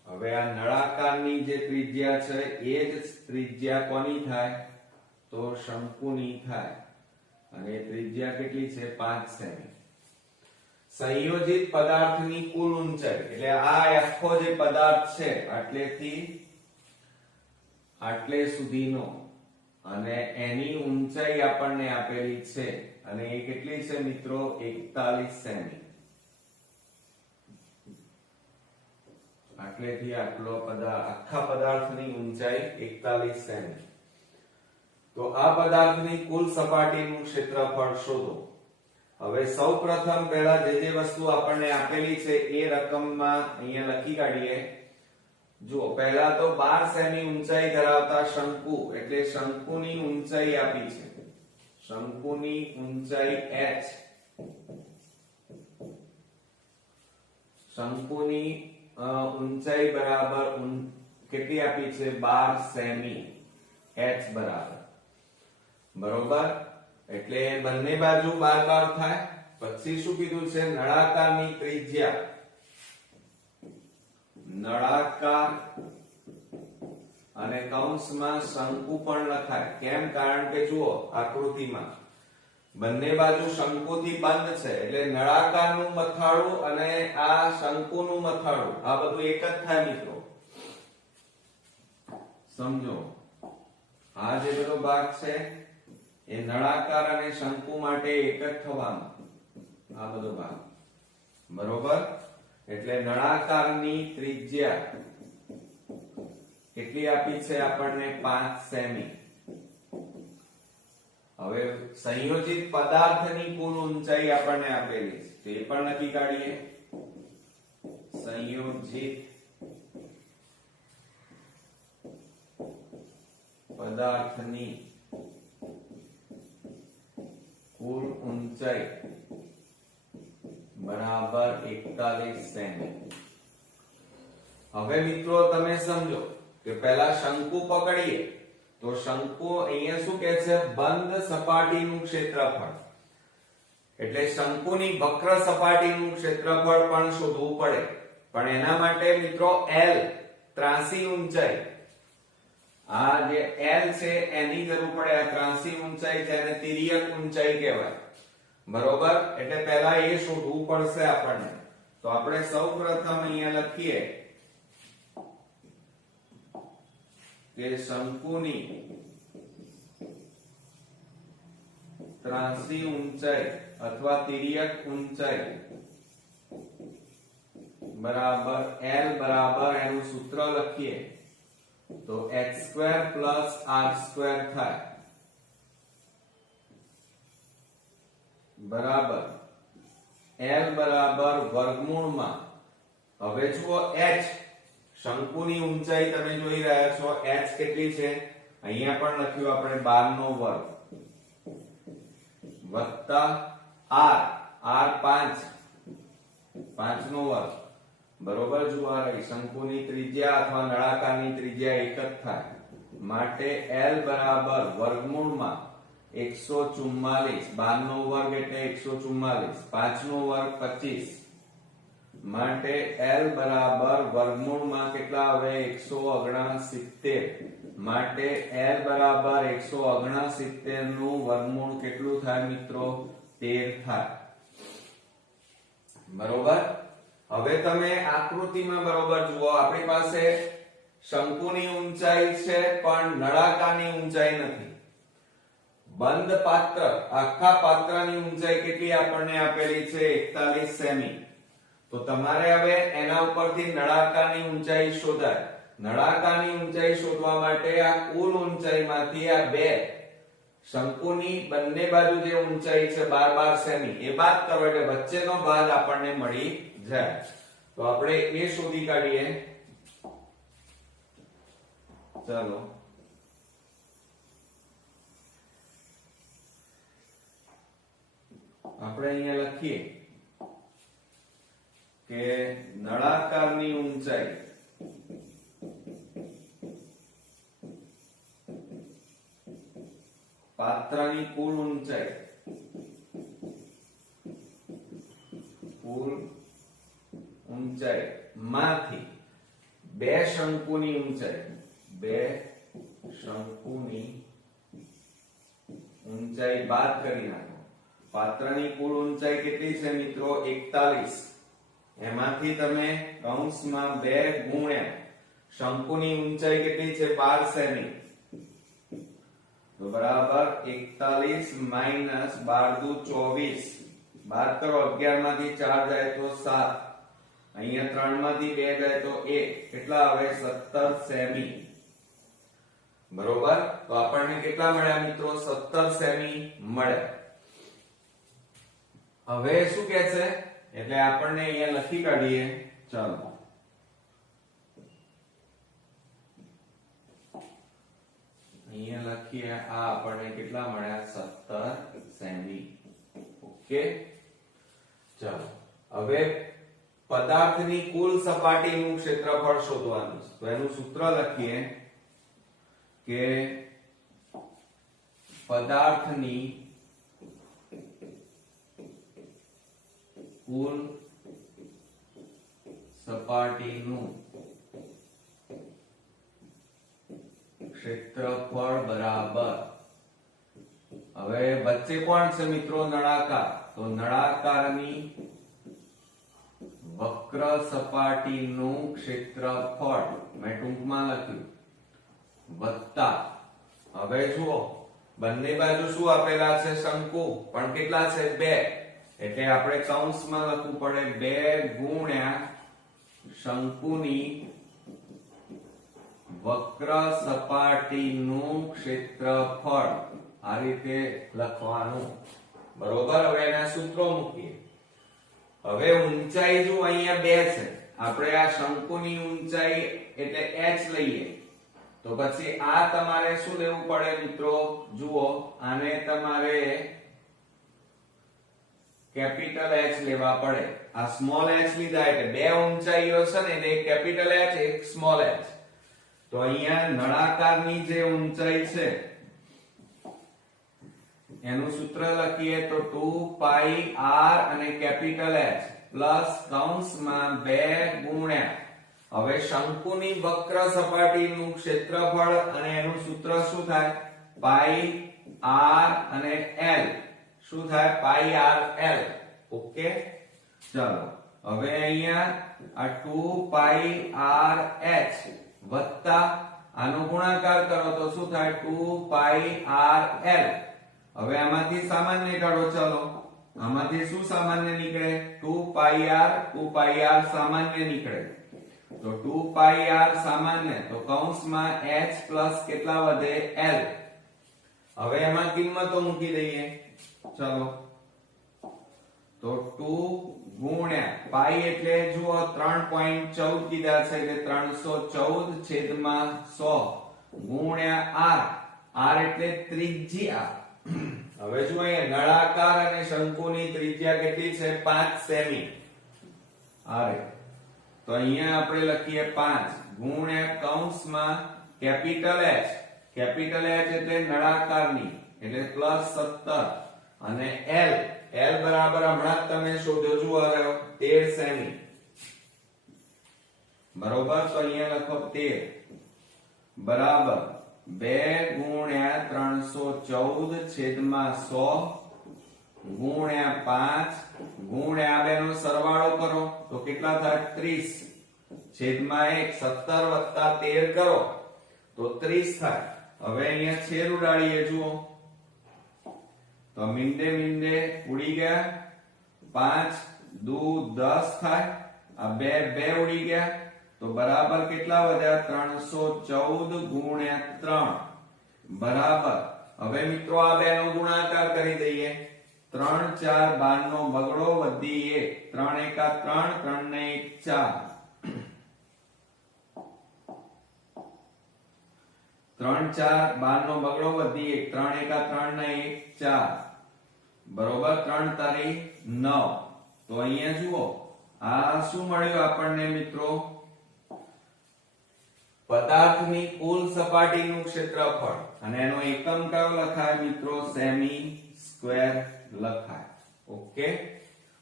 હવે આ નળાકારની જે ત્રિજ્યા છે એ જ ત્રિજ્યા કોની થાય? તો શંકુની થાય, અને ત્રિજ્યા કેટલી છે? 5 સેમી. સંયોજિત પદાર્થની કુલ ઊંચાઈ એટલે આ આખો જે પદાર્થ છે આટલેથી આટલે સુધીનો, અને એની ઊંચાઈ આપણને આપેલી છે, અને એ કેટલી છે મિત્રો? 41 સેમી. આટલેથી આટલો આખા પદાર્થની ઊંચાઈ 41 સેમી. તો આ પદાર્થની કુલ સપાટીનું ક્ષેત્રફળ શોધો. હવે સૌપ્રથમ પહેલા જે વસ્તુ આપણને આપેલી છે એ રકમમાં અહીંયા લખી કાઢીએ. જુઓ, પહેલા તો 12 સેમી ઊંચાઈ ધરાવતા શંકુ એટલે શંકુની ઊંચાઈ આપી છે. શંકુની ઊંચાઈ h. શંકુની ઊંચાઈ બરાબર કેટલી આપી છે? 12 સેમી. h બરોબર. એટલે બંને બાજુ 12 થાય. પછી શું કીધું છે? નળાકારની ત્રિજ્યા. નળાકાર અને કૌંસમાં શંકુ પણ લખાય. કેમ? કારણ કે જુઓ આકૃતિમાં બંને બાજુ શંકુથી બંધ છે, એટલે નળાકારનું મથાળું અને આ શંકુનું મથાળું આ બધું એક જ થાય મિત્રો. સમજો, આ જે બધો ભાગ છે એ નળાકાર અને શંકુ માટે એક જ થવાનો. આ બધો ભાગ બરોબર. એટલે નળાકારની ત્રિજ્યા કેટલી આપી છે આપણને? 5 સેમી. હવે સંયોજિત પદાર્થની કુલ ઊંચાઈ આપણને આપેલી છે, તે પણ લખી કાઢીએ. સંયોજિત પદાર્થની કુલ ઊંચાઈ બરાબર 41 સેમી. હવે મિત્રો તમે સમજો કે પહેલા શંકુ પકડીએ તો શંકુ અહીંયા શું કહે છે? બંધ સપાટીનું ક્ષેત્રફળ. એટલે શંકુની વક્ર સપાટીનું ક્ષેત્રફળ પણ શોધવું પડે. પણ એના માટે મિત્રો L ત્રાંસી ઊંચાઈ, આ જે L છે એની જરૂર પડે. આ ત્રાંસી ઊંચાઈ છે અને તિર્યક ઊંચાઈ કહેવાય. બરોબર. એટલે પહેલા એ શોધવું પડશે આપણને. તો આપણે સૌપ્રથમ અહીંયા લખીએ કે શંકુની ત્રાંસી ઊંચાઈ અથવા તિર્યક ઊંચાઈ બરાબર L બરાબર એનું સૂત્ર લખીએ તો h² + r² થાય બરાબર L બરાબર વર્ગમૂળમાં. હવે જુઓ h શંકુની ઊંચાઈ તમે જોઈ રહ્યા છો. h કેટલી છે? અહીંયા પણ લખ્યું આપણે 12 નો વર્ગ વત્તા r 5 નો વર્ગ બરોબર. જુઓ આ રહી શંકુની ત્રિજ્યા અથવા નળાકારની ત્રિજ્યા એક જ થાય. માટે L બરાબર વર્ગમૂળમાં 144. 12 નો વર્ગ એટલે 144. 5 નો વર્ગ 25. માટે L બરાબર વર્ગમૂળમાં કેટલા આવે? 169. માટે L બરાબર 169 નું વર્ગમૂળ કેટલું થાય મિત્રો? 13 થાય. બરોબર. હવે તમે આકૃતિમાં બરોબર જુઓ, આપણી પાસે શંકુની ઊંચાઈ છે પણ નળાકારની ઊંચાઈ નથી. બંધ પાત્ર આખા પાત્રની ઊંચાઈ કેટલી આપણને આપેલી છે? 41 સેમી. તો તમારે હવે એના ઉપરથી નળાકારની ઊંચાઈ શોધાય. નળાકારની ઊંચાઈ શોધવા માટે આ કુલ ઊંચાઈમાંથી આ બે શંકુની બંને બાજુ જે ઊંચાઈ છે 12 સેમી એ બાદ કરો એટલે વચ્ચેનો ભાગ આપણને મળી જાય. તો આપણે એ શોધી કાઢીએ. ચાલો આપણે અહીંયા લખીએ કે નળાકારની ઊંચાઈ પાત્રની કુલ ઊંચાઈ માંથી બે શંકુની ઊંચાઈ બાદ કરી નાખો. પાત્રની કુલ ઊંચાઈ કેટલી છે મિત્રો? 41. એમાંથી તમે કૌંસમાં 2 ગુણ્યા શંકુની ઊંચાઈ કેટલી છે? 12 સેમી. તો બરાબર 41 માઈનસ 12 દુ 24. બાદ કરો, 11 માંથી 4 જાય તો 7. અહીંયા 3 માંથી 2 જાય તો 1. કેટલા આવે? 17 સેમી. બરોબર. તો આપણને કેટલા મળ્યા મિત્રો? 17 સેમી મળ્યા. હવે શું કહે છે? એટલે આપણને અહીંયા લખી કાઢીએ. ચાલો, અહીંયા લખીએ. આ આપણને કેટલા મળ્યા? 17 સેમી. ઓકે, ચાલો. હવે પદાર્થની કુલ સપાટીનું ક્ષેત્રફળ શોધવાનું છે. તો એનું સૂત્ર લખીએ કે પદાર્થની કુલ સપાટીનું ક્ષેત્રફળ બરાબર. હવે વચ્ચે કોણ છે મિત્રો? નળાકાર. તો નળાકારની વક્ર સપાટીનું ક્ષેત્રફળ મેં ટૂંકમાં લખ્યું વત્તા. હવે જુઓ, બંને બાજુ શું આપેલા છે? શંકુ. પણ કેટલા છે? 2. એટલે આપણે કૌંસમાં લખવું પડે 2 ગુણ્યા શંકુની વક્ર સપાટીનું ક્ષેત્રફળ. આ રીતે લખવાનું. બરોબર. હવે એના સૂત્રો મૂકીએ. હવે ઊંચાઈ જો અહીંયા 2 છે. આપણે આ શંકુની ઊંચાઈ એટલે h લઈએ. તો પછી આ તમારે શું લેવું પડે મિત્રો? જુઓ, આને તમારે કેપિટલ H લેવા પડે. આ સ્મોલ h લીધા એટલે બે ઊંચાઈઓ છે ને, એક કેપિટલ H એક સ્મોલ h. તો અહીંયા નળાકારની જે ઊંચાઈ છે એનું સૂત્ર લખીએ તો 2 પાઈ r અને કેપિટલ H પ્લસ કૌંસમાં 2 ગુણ્યા. હવે શંકુની વક્ર સપાટીનું ક્ષેત્રફળ અને એનું સૂત્ર શું થાય? પાઈ r અને l. શું થાય? પાઈ r l. ઓકે, ચાલો. હવે અહીંયા આ 2 પાઈ r h વત્તા આનો ગુણાકાર કરો તો શું થાય? 2 પાઈ r l. હવે આમાંથી સામાન્ય કાઢો. ચાલો, આમાંથી શું સામાન્ય નીકળે? 2 પાઈ r સામાન્ય નીકળે. તો 2 પાઈ r સામાન્ય, તો કૌંસમાં h પ્લસ કેટલા વધે? l. હવે એમાં કિંમતો મૂકી દઈએ. ચાલો, તો 2 ગુણ્યા પાઈ એટલે જુઓ 3.14 કીધા છે એટલે 314 છેદમાં 100 ગુણ્યા r. r એટલે ત્રિજ્યા. હવે જો અહીંયા નળાકાર અને શંકુની ત્રિજ્યા કેટલી છે? 5 સેમી. r. તો અહીંયા આપણે લખીએ 5 ગુણ્યા કૌંસમાં કેપિટલ H. કેપિટલ H એટલે નળાકારની એટલે પ્લસ 17 અને l. l બરાબર હમણાં તમે શોધ્યો જુઓ 13 સેમી. બરોબર. તો અહીંયા લખો 13 બરાબર 2 ગુણ્યા 314 છેદમાં 100 ગુણ્યા 5 ગુણ્યા આ બેનો સરવાળો કરો તો કેટલા થાય? 30 છેદમાં 1. 17 વત્તા 13 કરો તો 30 થાય. હવે અહીંયા છેદ ઉડાડીએ. જુઓ તો મીંડે ઉડી ગયા. 5 દુ 10 થાય. આ બે ઉડી ગયા તો બરાબર કેટલા વધ્યા? 314 ગુણ્યા 3 બરાબર. હવે મિત્રો આ બેનો ગુણાકાર કરી દઈએ. 3 4 12 નો બગડો વધી 1. 3 એકા 3, 3 ને 1 4. 3 4 12 નો બગડો વધી 1. 3 એકા 3 ને 1 4 બરોબર. 3 તારી 9. તો અહીંયા જુઓ આ શું મળ્યું આપણને મિત્રો? પદાર્થની કુલ સપાટીનું ક્ષેત્રફળ. અને એનો એકમ કયો લખાય મિત્રો? સેમી સ્ક્વેર લખાય. ઓકે,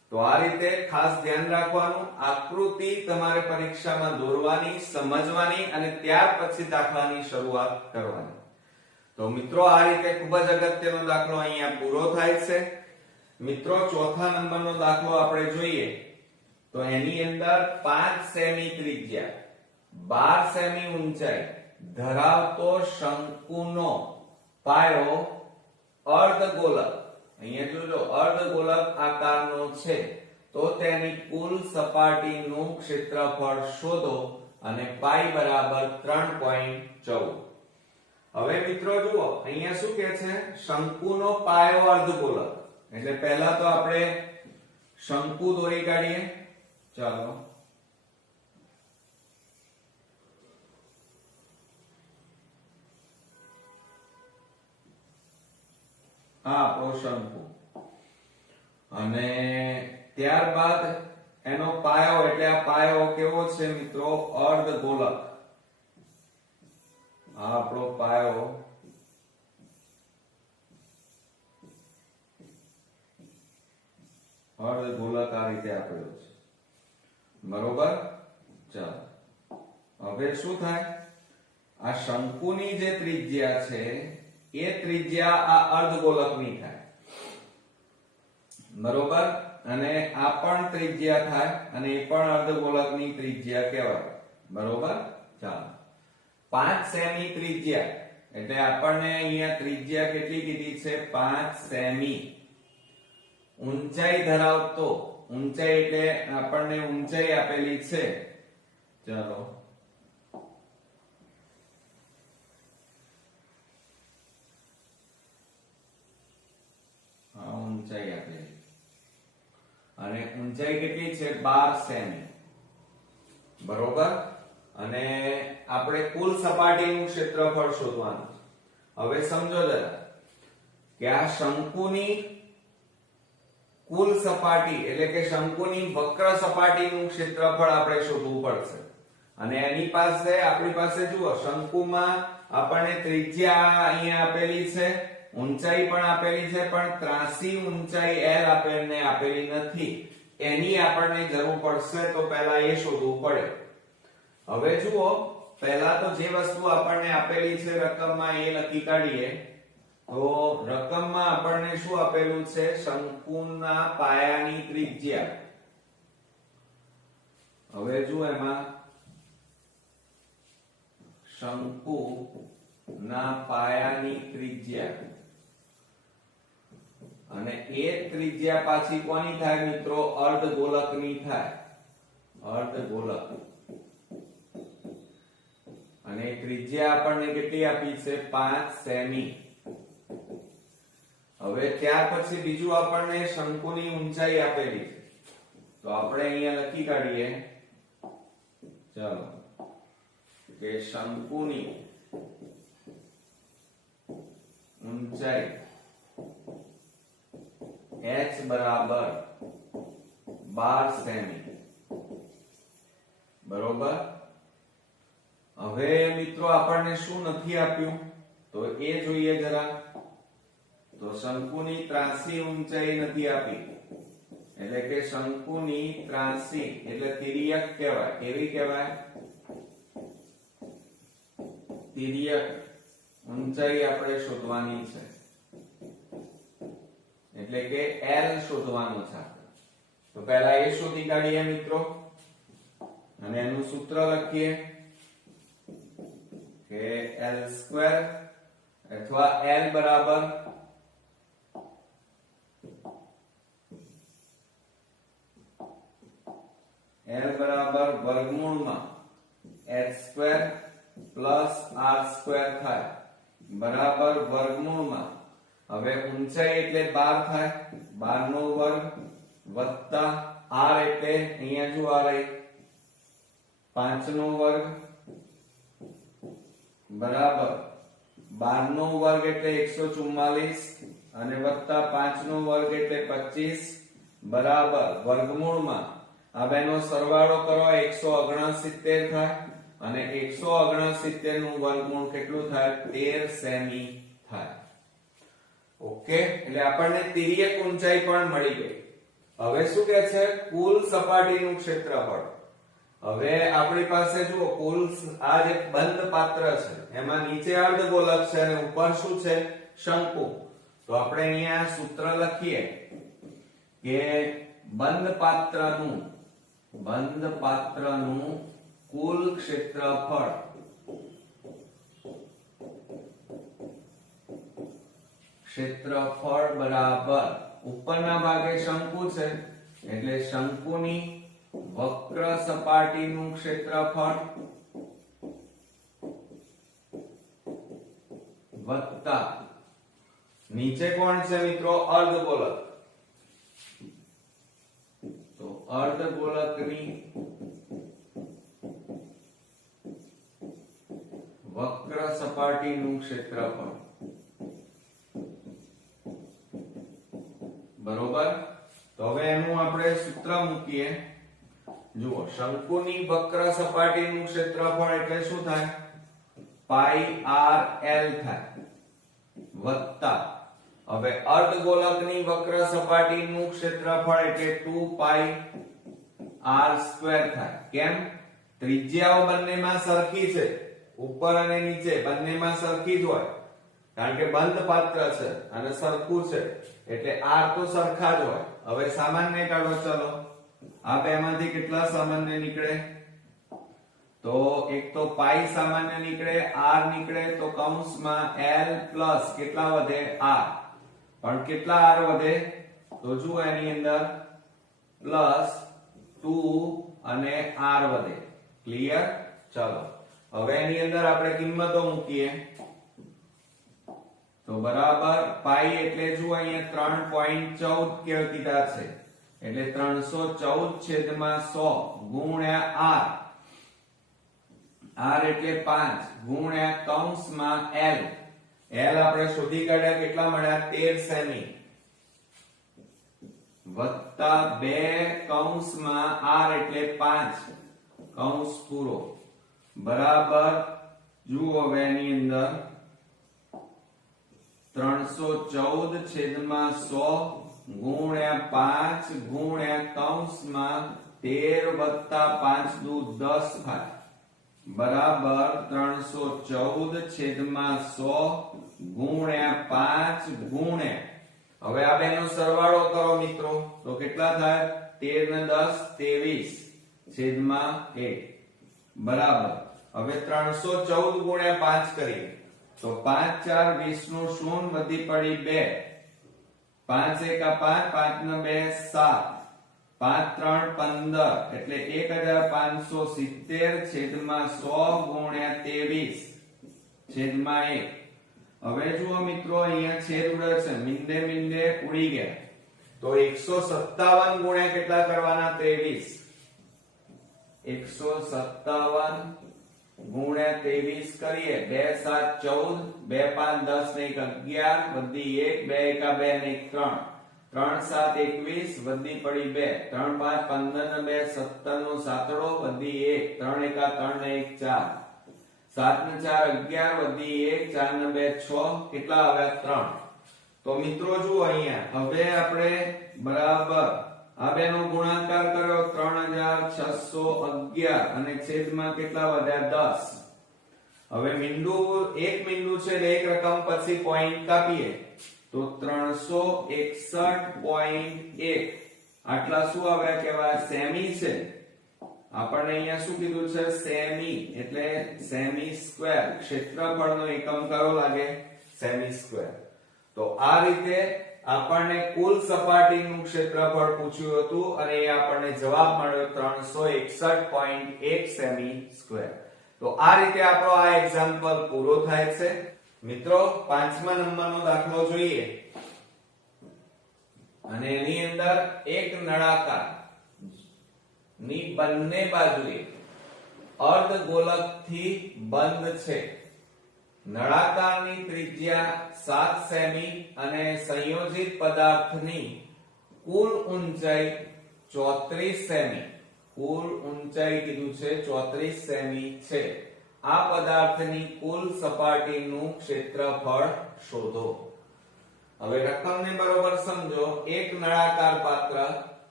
તો આ રીતે ખાસ ધ્યાન રાખવાનું, આકૃતિ તમારે પરીક્ષામાં દોરવાની, સમજવાની અને ત્યાર પછી દાખલાની શરૂઆત કરવાની. તો મિત્રો આ રીતે ખૂબ જ અગત્યનો દાખલો અહીંયા પૂરો થાય છે. મિત્રો ચોથા નંબરનો દાખલો આપણે જોઈએ તો એની અંદર 5 સેમી ત્રિજ્યા 12 સેમી ઊંચાઈ ધરાવતો શંકુનો પાયો અર્ધગોલક, અહીંયા જોજો અર્ધગોલક આકારનો છે, તો તેની કુલ સપાટીનું ક્ષેત્રફળ શોધો અને પાઈ બરાબર 3.14. હવે મિત્રો જુઓ અહીંયા શું કહે છે, શંકુનો પાયો અર્ધગોલક, એટલે પહેલા તો આપણે શંકુ દોરી કાઢીએ. ચાલો આ આપણો શંકુ, અને ત્યારબાદ એનો પાયો, એટલે આ પાયો કેવો છે મિત્રો, અર્ધગોલક. આ આપણો પાયો અર્ધગોલક આ રીતે આપેલો છે, બરોબર. ચાલો હવે શું થાય, આ શંકુની જે ત્રિજ્યા છે એ ત્રિજ્યા આ અર્ધગોલકની થાય, બરોબર, અને આ પણ ત્રિજ્યા થાય અને એ પણ અર્ધગોલકની ત્રિજ્યા કહેવાય, બરોબર. ચાલો 5 સેમી ત્રિજ્યા, એટલે આપણને અહીંયા ત્રિજ્યા કેટલી કીધી છે, 5 સેમી. ઊંચાઈ ધરાવતો, ઊંચાઈ એટલે આપણને ઊંચાઈ આપેલી છે, ચાલો ઊંચાઈ આપેલી, અને ઊંચાઈ કેટલી છે, 12 સેમી, બરોબર. અને આપણે કુલ સપાટીનું ક્ષેત્રફળ શોધવાનું. હવે સમજો જરા કે આ શંકુની કુલ સપાટી, એટલે કે શંકુની વક્ર સપાટીનું ક્ષેત્રફળ આપણે શોધવું પડશે. અને એની પાસે આપણી પાસે જુઓ શંકુમાં આપણને ત્રિજ્યા અહીંયા આપેલી છે, ઊંચાઈ પણ આપેલી છે, પણ ત્રાંસી ઊંચાઈ L આપણને આપેલી નથી, એની આપણને જરૂર પડશે. તો પહેલા એ શોધવું પડે. હવે જુઓ પહેલા તો જે વસ્તુ આપણને આપેલી છે રકમમાં એ લખી કાઢીએ. તો રકમમાં આપણને શું આપેલું છે, શંકુના પાયાની ત્રિજ્યા. હવે જુઓ એમાં શંકુના પાયાની ત્રિજ્યા, અને એ ત્રિજ્યા પાછી કોની થાય મિત્રો, અર્ધગોલકની થાય, અર્ધગોલક. અને ત્રિજ્યા આપણને કેટલી આપી છે, 5 સેમી. હવે ત્યાર પછી બીજું આપણને શંકુની ઊંચાઈ આપેલી છે, તો આપણે અહીંયા લખી કાઢીએ. ચાલો કે શંકુની ઊંચાઈ h બરાબર 12 સેમી, બરોબર. હવે મિત્રો આપણને શું નથી આપ્યું તો એ જોઈએ જરા. તો શંકુની ત્રાંસી ઊંચાઈ નથી આપી, એટલે કે શંકુની ત્રાંસી એટલે તિર્યક કહેવાય. કેવી કહેવાય, તિર્યક ઊંચાઈ આપણે શોધવાની છે, એટલે કે L શોધવાનું છે. તો પહેલા એ શોધી કાઢીએ મિત્રો, અને એનું સૂત્ર લખીએ કે L² અથવા L બરાબર વર્ગમૂળમાં h² પ્લસ r² થાય, બરાબર વર્ગમૂળમાં. હવે ઊંચાઈ એટલે 12 થાય, 12 નો વર્ગ વત્તા r એટલે અહીંયા જો આ રહી 5 નો વર્ગ, બરાબર 12 નો વર્ગ એટલે 144 અને વત્તા 5 નો વર્ગ એટલે 25, બરાબર વર્ગમૂળમાં. આ બેનો સરવાળો કરો 169 થાય, અને 169 નું વર્ગમૂળ કેટલું થાય, 13 સેમી થાય. ઓકે, એટલે આપણને તિર્યક ઊંચાઈ પણ મળી ગઈ. હવે શું કે છે? કુલ સપાટીનું ક્ષેત્રફળ. હવે આપણી પાસે જુઓ કુલ આ જે બંધ પાત્ર છે એમાં નીચે અર્ધગોલક છે અને ઉપર શું છે? શંકુ. તો આપણે અહીંયા સૂત્ર લખીએ કે બંધ પાત્રનું કુલ ક્ષેત્રફળ બરાબર ઉપરના ભાગે શંકુ છે એટલે શંકુની વક્ર સપાટીનું ક્ષેત્રફળ વત્તા નીચે કોણ છે મિત્રો? અર્ધગોલક. તો અર્ધગોલકની વક્ર સપાટીનું ક્ષેત્રફળ. બરોબર. તો હવે એનું આપણે સૂત્ર મૂકીએ. જુઓ શંકુની વક્ર સપાટીનું ક્ષેત્રફળ એટલે શું થાય? પાઈ આર એલ થાય વત્તા હવે અર્ધગોલકની વક્ર સપાટીનું ક્ષેત્રફળ એટલે 2 પાઈ આર સ્ક્વેર થાય. કેમ? ત્રિજ્યાઓ બંનેમાં સરખી છે, ઉપર અને નીચે બંનેમાં સરખી જ હોય, કારણ કે બંધ પાત્ર છે અને સરખું છે એટલે આર તો સરખા જ હોય. હવે સામાન્ય કાઢો. ચલો આ બેમાંથી કેટલા સામાન્ય નીકળે? તો એક તો પાઈ સામાન્ય નીકળે, આર નીકળે, તો કૌંસમાં l પ્લસ કેટલા વધે? આર. પણ કેટલા આર વધે? તો જુઓ એની અંદર પ્લસ 2 અને આર વધે. ક્લિયર? ચલો હવે એની અંદર આપણે કિંમતો મૂકીએ. તો બરાબર પાઈ એટલે જુઓ અહીંયા 3.14 કીધા છે એટલે 314/100 ગુણ્યા આર. આર એટલે 5 ગુણ્યા કૌંસમાં l. l આપણે શોધી કાઢ્યા કેટલા મળ્યા? 13 સેમી વત્તા 2 કૌંસમાં r એટલે 5 કૌંસ પૂરો બરાબર. જુઓ હવે એની અંદર 314/100 ગુણ્યા 5 ગુણ્યા કૌંસમાં 13 + 5 દુ 10 થાય બરાબર 314/100 ગુણ્યા 5 ગુણ્યા હવે આ બેનો સરવાળો કરો મિત્રો તો કેટલા થાય? 13 ને 10 23/1 બરાબર. હવે 314 ગુણ્યા 5 કરીએ તો 5 4 20 નું શૂન્ય વધી પડી 2 5 1 5 5 ને 2 7 5 3 15 એટલે 1570/100 ગુણ્યા 23/1. હવે જુઓ મિત્રો અહીંયા છેદ ઉડે છે, મીંડે ઉડી ગયા તો 157 ગુણ્યા કેટલા કરવાના? 23. 157 ગુણ્યા 23 કરીએ 2 7 14 2 5 10 ને 11 વધી 1 2 1 2 ને 3 3 7 21 વધી પડી 2 3 5 15 ને 2 17 નો સાતડો વધી 1 3 1 3 ને 1 4 7 ને 4 11 વધી 1 4 ને 2 6 કેટલા આવ્યા? 3. તો મિત્રો જુઓ અહીંયા હવે આપણે બરાબર આ બેનો ગુણાકાર કર્યો 3611 અને છેદમાં કેટલા વધ્યા? 10. હવે એક મીંડું છે એટલે એક રકમ પછી પોઈન્ટ કાપીએ તો 361.1 આટલા શું આવ્યા કહેવાય? સેમી છે. આપણને અહીંયા શું કીધું છે? સેમી એટલે સેમી સ્ક્વેર. ક્ષેત્રફળનો એકમ કયો લાગે? Semi square. તો આ રીતે આપણને કુલ સપાટીનું ક્ષેત્રફળ પૂછ્યું હતું અને એ આપણને જવાબ મળ્યો 361.1 સેમી સ્ક્વેર. તો આ રીતે આપણો આ એક્ઝામ્પલ પૂરો થાય છે. મિત્રો 5મા નંબરનો દાખલો જોઈએ અને એની અંદર એક નળાકાર ની બંને બાજુએ અર્ધગોલકથી બંધ છે. નળાકારની ત્રિજ્યા 7 સેમી અને સંયોજિત પદાર્થની કુલ ઊંચાઈ 34 સેમી. કુલ ઊંચાઈ કીધું છે 34 સેમી છે. આ પદાર્થની કુલ સપાટીનું ક્ષેત્રફળ શોધો. હવે રકમને બરોબર સમજો. એક નળાકાર પાત્ર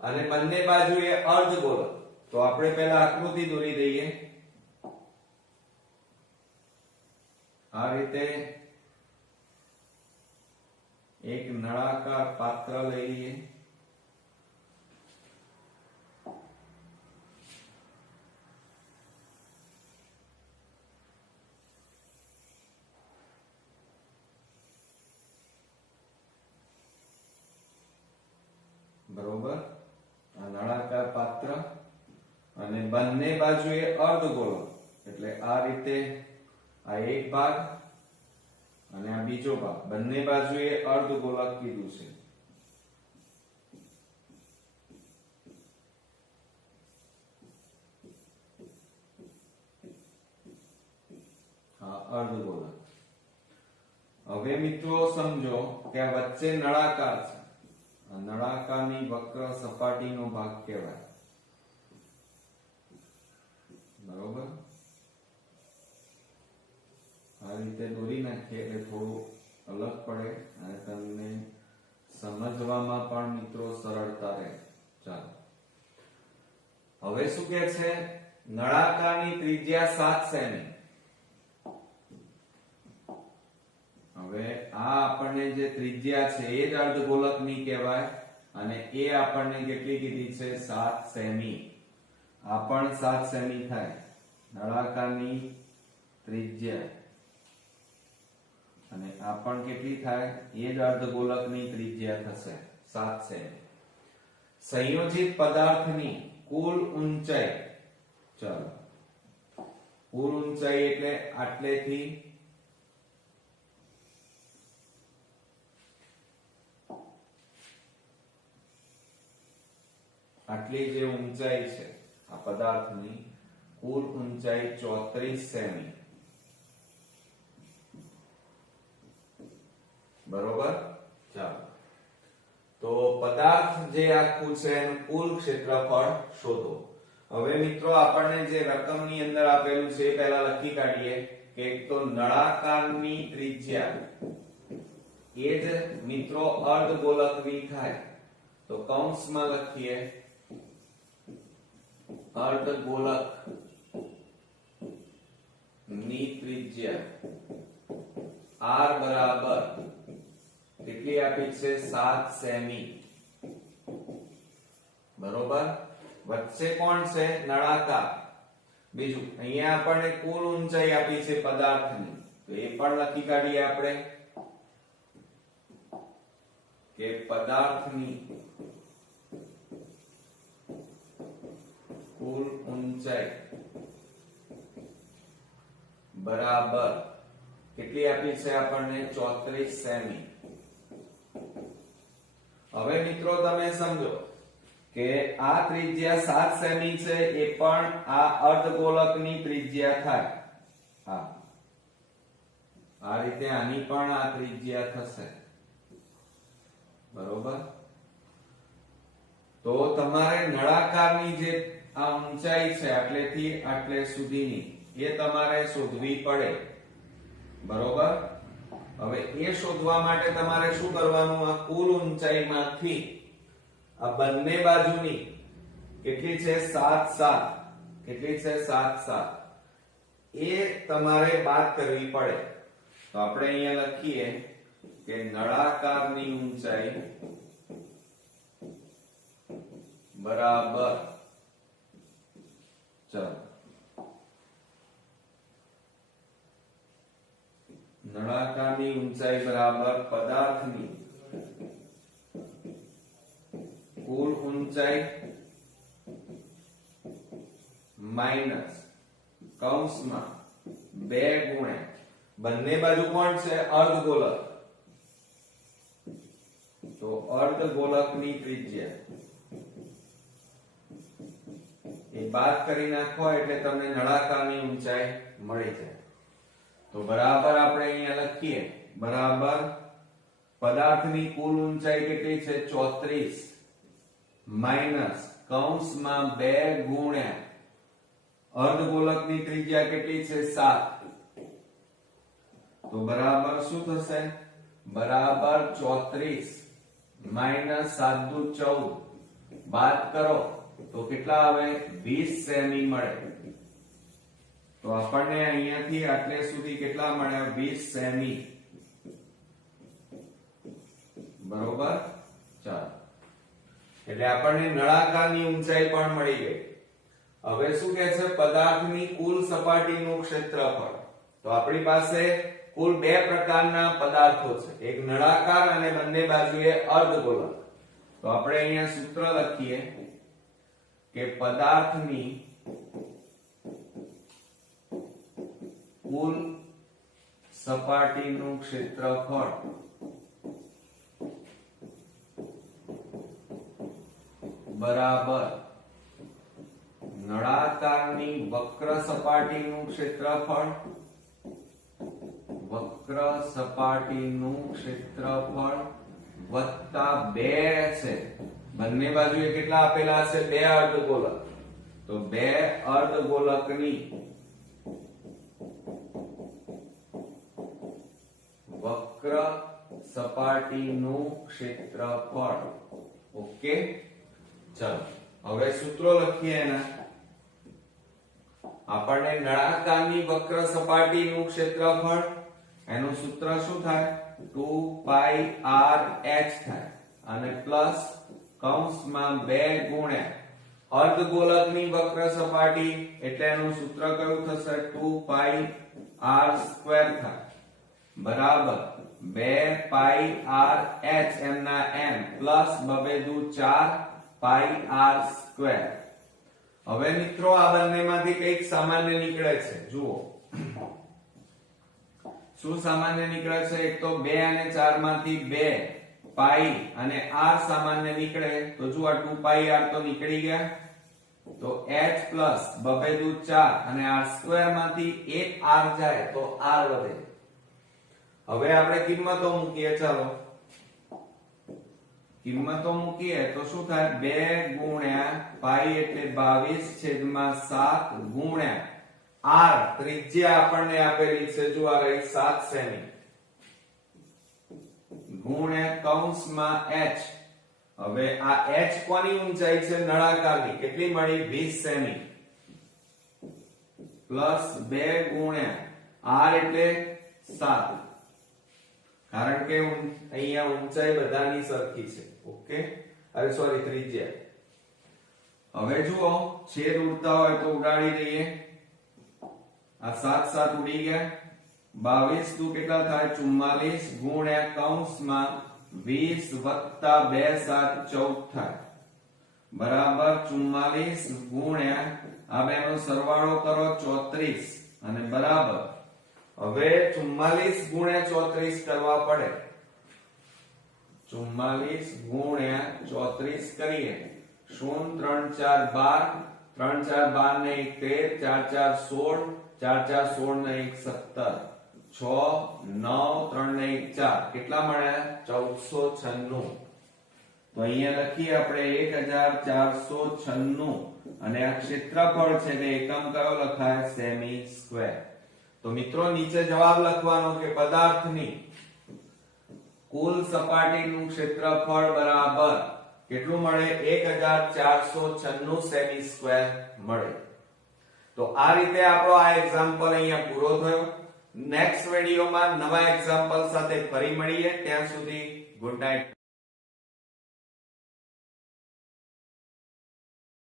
અને બંને બાજુએ અર્ધગોલક, તો આપણે પહેલા આકૃતિ દોરી દઈએ. આ રીતે એક નળાકાર પાત્ર લઈ લઈએ. બરોબર, આ નળાકાર પાત્ર અને બંને બાજુએ અર્ધગોળક, એટલે આ રીતે આ એક ભાગ અને આ બીજો ભાગ, બંને બાજુએ અર્ધગોળક કીધું છે. હા, અર્ધગોળક. હવે મિત્રો સમજો કે આ વચ્ચે નળાકાર છે. આ નળાકારની વક્ર સપાટીનો ભાગ કહેવાય. બરોબર, આ રીતે દોરી નાખીએ એટલે થોડું અલગ પડે અને તમને સમજવામાં પણ મિત્રો સરળતા રહે. ચાલો, હવે શું કહે છે? નળાકારની ત્રિજ્યા 7 સેમી. હવે આ આપણને જે ત્રિજ્યા છે એ જ અર્ધગોલકની કહેવાય અને એ આપણને કેટલી કીધી છે? 7 સેમી. આ પણ 7 સેમી થાય નળાકારની ત્રિજ્યા, અને આ પણ કેટલી થાય? એ જ અર્ધગોલકની ત્રિજ્યા થશે 7 સેમી. સંયોજિત પદાર્થની કુલ ઊંચાઈ, ચાલો, કુલ ઊંચાઈ એટલે આટલેથી આટલી જે ઊંચાઈ છે આ પદાર્થની કુલ ઊંચાઈ 34 સેમી. બરોબર, ચાલો, તો પદાર્થ જે આખું છે એનું કુલ ક્ષેત્રફળ શોધો. હવે મિત્રો આપણને જે રકમની અંદર આપેલું છે એ પહેલા લખી કાઢીએ કે એક તો નળાકારની ત્રિજ્યા એ જ મિત્રો અર્ધગોલકની થાય, તો કૌંસમાં લખીએ અર્ધગોલક ની ત્રિજ્યા r બરાબર કેટલી આપી છે? 7 સેમી. બરોબર, વચ્ચે કોણ છે? નળાકાર. બીજું અહીંયા આપણને કુલ ઊંચાઈ આપી છે પદાર્થની, તો એ પણ લખી કાઢીએ આપણે કે પદાર્થની કુલ ઊંચાઈ બરાબર કેટલી આપી છે આપણને? 34 સેમી. હવે મિત્રો તમે સમજો કે આ ત્રિજ્યા 7 સેમી છે એ પણ આ અર્ધગોલકની ત્રિજ્યા થાય. હા, આ રીતે આની પણ આ ત્રિજ્યા થશે. બરોબર, તો તમારે નળાકારની જે આ ઊંચાઈ છે આટલેથી આટલે સુધીની એ તમારે શોધવી પડે. બરોબર, હવે એ શોધવા માટે તમારે શું કરવાનું? આ કુલ ઊંચાઈમાંથી આ બંને બાજુની કેટલી છે? 7 7. કેટલી છે? 7 7. એ તમારે બાદ કરવી પડે. તો આપણે અહીંયા લખીએ કે નળાકારની ઊંચાઈ બરાબર, ચાલો, નળાકારની ઊંચાઈ બરાબર પદાર્થની કુલ ઊંચાઈ માઈનસ કૌંસમાં 2 ગુણ્યા બંને બાજુ કોણ છે? અર્ધગોલક, તો અર્ધગોલકની ત્રિજ્યા એ બાદ કરી નાખો એટલે તમને નળાકારની ઊંચાઈ મળી જાય. તો બરાબર આપણે અહીંયા લખીએ બરાબર પદાર્થની કુલ ઊંચાઈ કેટલી છે? 34 માઈનસ કૌંસમાં 2 ગુણ્યા અર્ધગોલકની ત્રિજ્યા કેટલી છે? 7. તો બરાબર શું થશે? બરાબર 34 માઈનસ 7 દુ 14, બાદ કરો તો કેટલા આવે 20 સેમી મળે. તો આપણને અહીંયાથી આટલે સુધી કેટલા મળ્યા 20 સેમી. બરોબર. ચાલો, એટલે આપણને નળાકારની ઊંચાઈ પણ મળી ગઈ. હવે શું કહે છે? પદાર્થની કુલ સપાટીનું ક્ષેત્રફળ. તો આપણી પાસે કુલ બે પ્રકારના પદાર્થો છે, એક નળાકાર અને બંને બાજુએ અર્ધગોલક. તો આપણે અહીંયા સૂત્ર લખીએ કે પદાર્થની કુલ સપાટીનું ક્ષેત્રફળ બરાબર નળાકારની વક્ર સપાટીનું ક્ષેત્રફળ વત્તા 2 છે. બંને બાજુએ કેટલા આપેલા છે? 2 અર્ધગોલક. તો 2 અર્ધગોલકની વક્ર સપાટીનું ક્ષેત્રફળ. ઓકે, ચલો હવે સૂત્રો લખીએ એના. આપણને નળાકારની વક્ર સપાટીનું ક્ષેત્રફળ, એનું સૂત્ર શું થાય? 2πrh થાય અને પ્લસ કૌંસમાં 2 ગુણ્યા અર્ધગોલકની વક્ર સપાટી એટલે એનું સૂત્ર કયું થશે? 2πr² થાય બરાબર 2πrh એમના m પ્લસ 2 2 4πr². હવે મિત્રો આ બંનેમાંથી કંઈક સામાન્ય નીકળે છે. જુઓ શું સામાન્ય નીકળે છે? એક તો 2 અને 4 માંથી 2 પાઈ અને r સામાન્ય નીકળે. તો જુઓ આ 2πr તો નીકળી ગયા. તો h પ્લસ 2 2 4 અને r² માંથી 1 r જાય તો r વધે. હવે આપણે કિંમતો મૂકીએ. ચાલો કિંમતો મૂકીએ તો શું થાય? 2 ગુણ્યા પાઈ એટલે 22/7 ગુણ્યા r ત્રિજ્યા આપણને આપેલી છે. જો આ રહી 7 સેમી ગુણ્યા કૌંસમાં h. હવે આ h કોની ઊંચાઈ છે? નળાકારની. કેટલી મળી? 20 સેમી પ્લસ 2 ગુણ્યા r એટલે 7. કારણ કે અહીંયા ઊંચાઈ બધાની સરખી છે. ઓકે, અરે સોરી, ત્રિજ્યા. હવે જુઓ છેદ ઉડતા હોય તો ઉડાડી દઈએ. આ 7 7 ઉડી ગયા. 22 દુ કેટલા થાય? 44 ગુણ્યા કૌંસમાં 20 વત્તા 2 7 14 થાય બરાબર 44 ગુણ્યા આ બેનો સરવાળો કરો 34 અને બરાબર. હવે 44 ગુણ્યા 34 કરવા પડે. 44 ગુણ્યા 34 કરીએ. 0 3 4 12 3 4 12 ને 1 13 4 4 16 4 4 16 ને 1 17 6 9 3 ને 1 4 કેટલા મળ્યા? 1496. તો અહીંયા લખીએ આપણે 1496 અને આ ક્ષેત્રફળ છે એટલે એકમ કયો લખાય? Semi square. તો મિત્રો નીચે જવાબ લખવાનો કે પદાર્થની કુલ સપાટીનું ક્ષેત્રફળ બરાબર કેટલું મળે? 1496 સેમી સ્ક્વેર મળે. તો આ રીતે આપણો આ એક્ઝામ્પલ અહીંયા પૂરો થયો. નેક્સ્ટ વિડિયોમાં નવા એક્ઝામ્પલ સાથે ફરી મળીએ. ત્યાં સુધી ગુડ નાઇટ.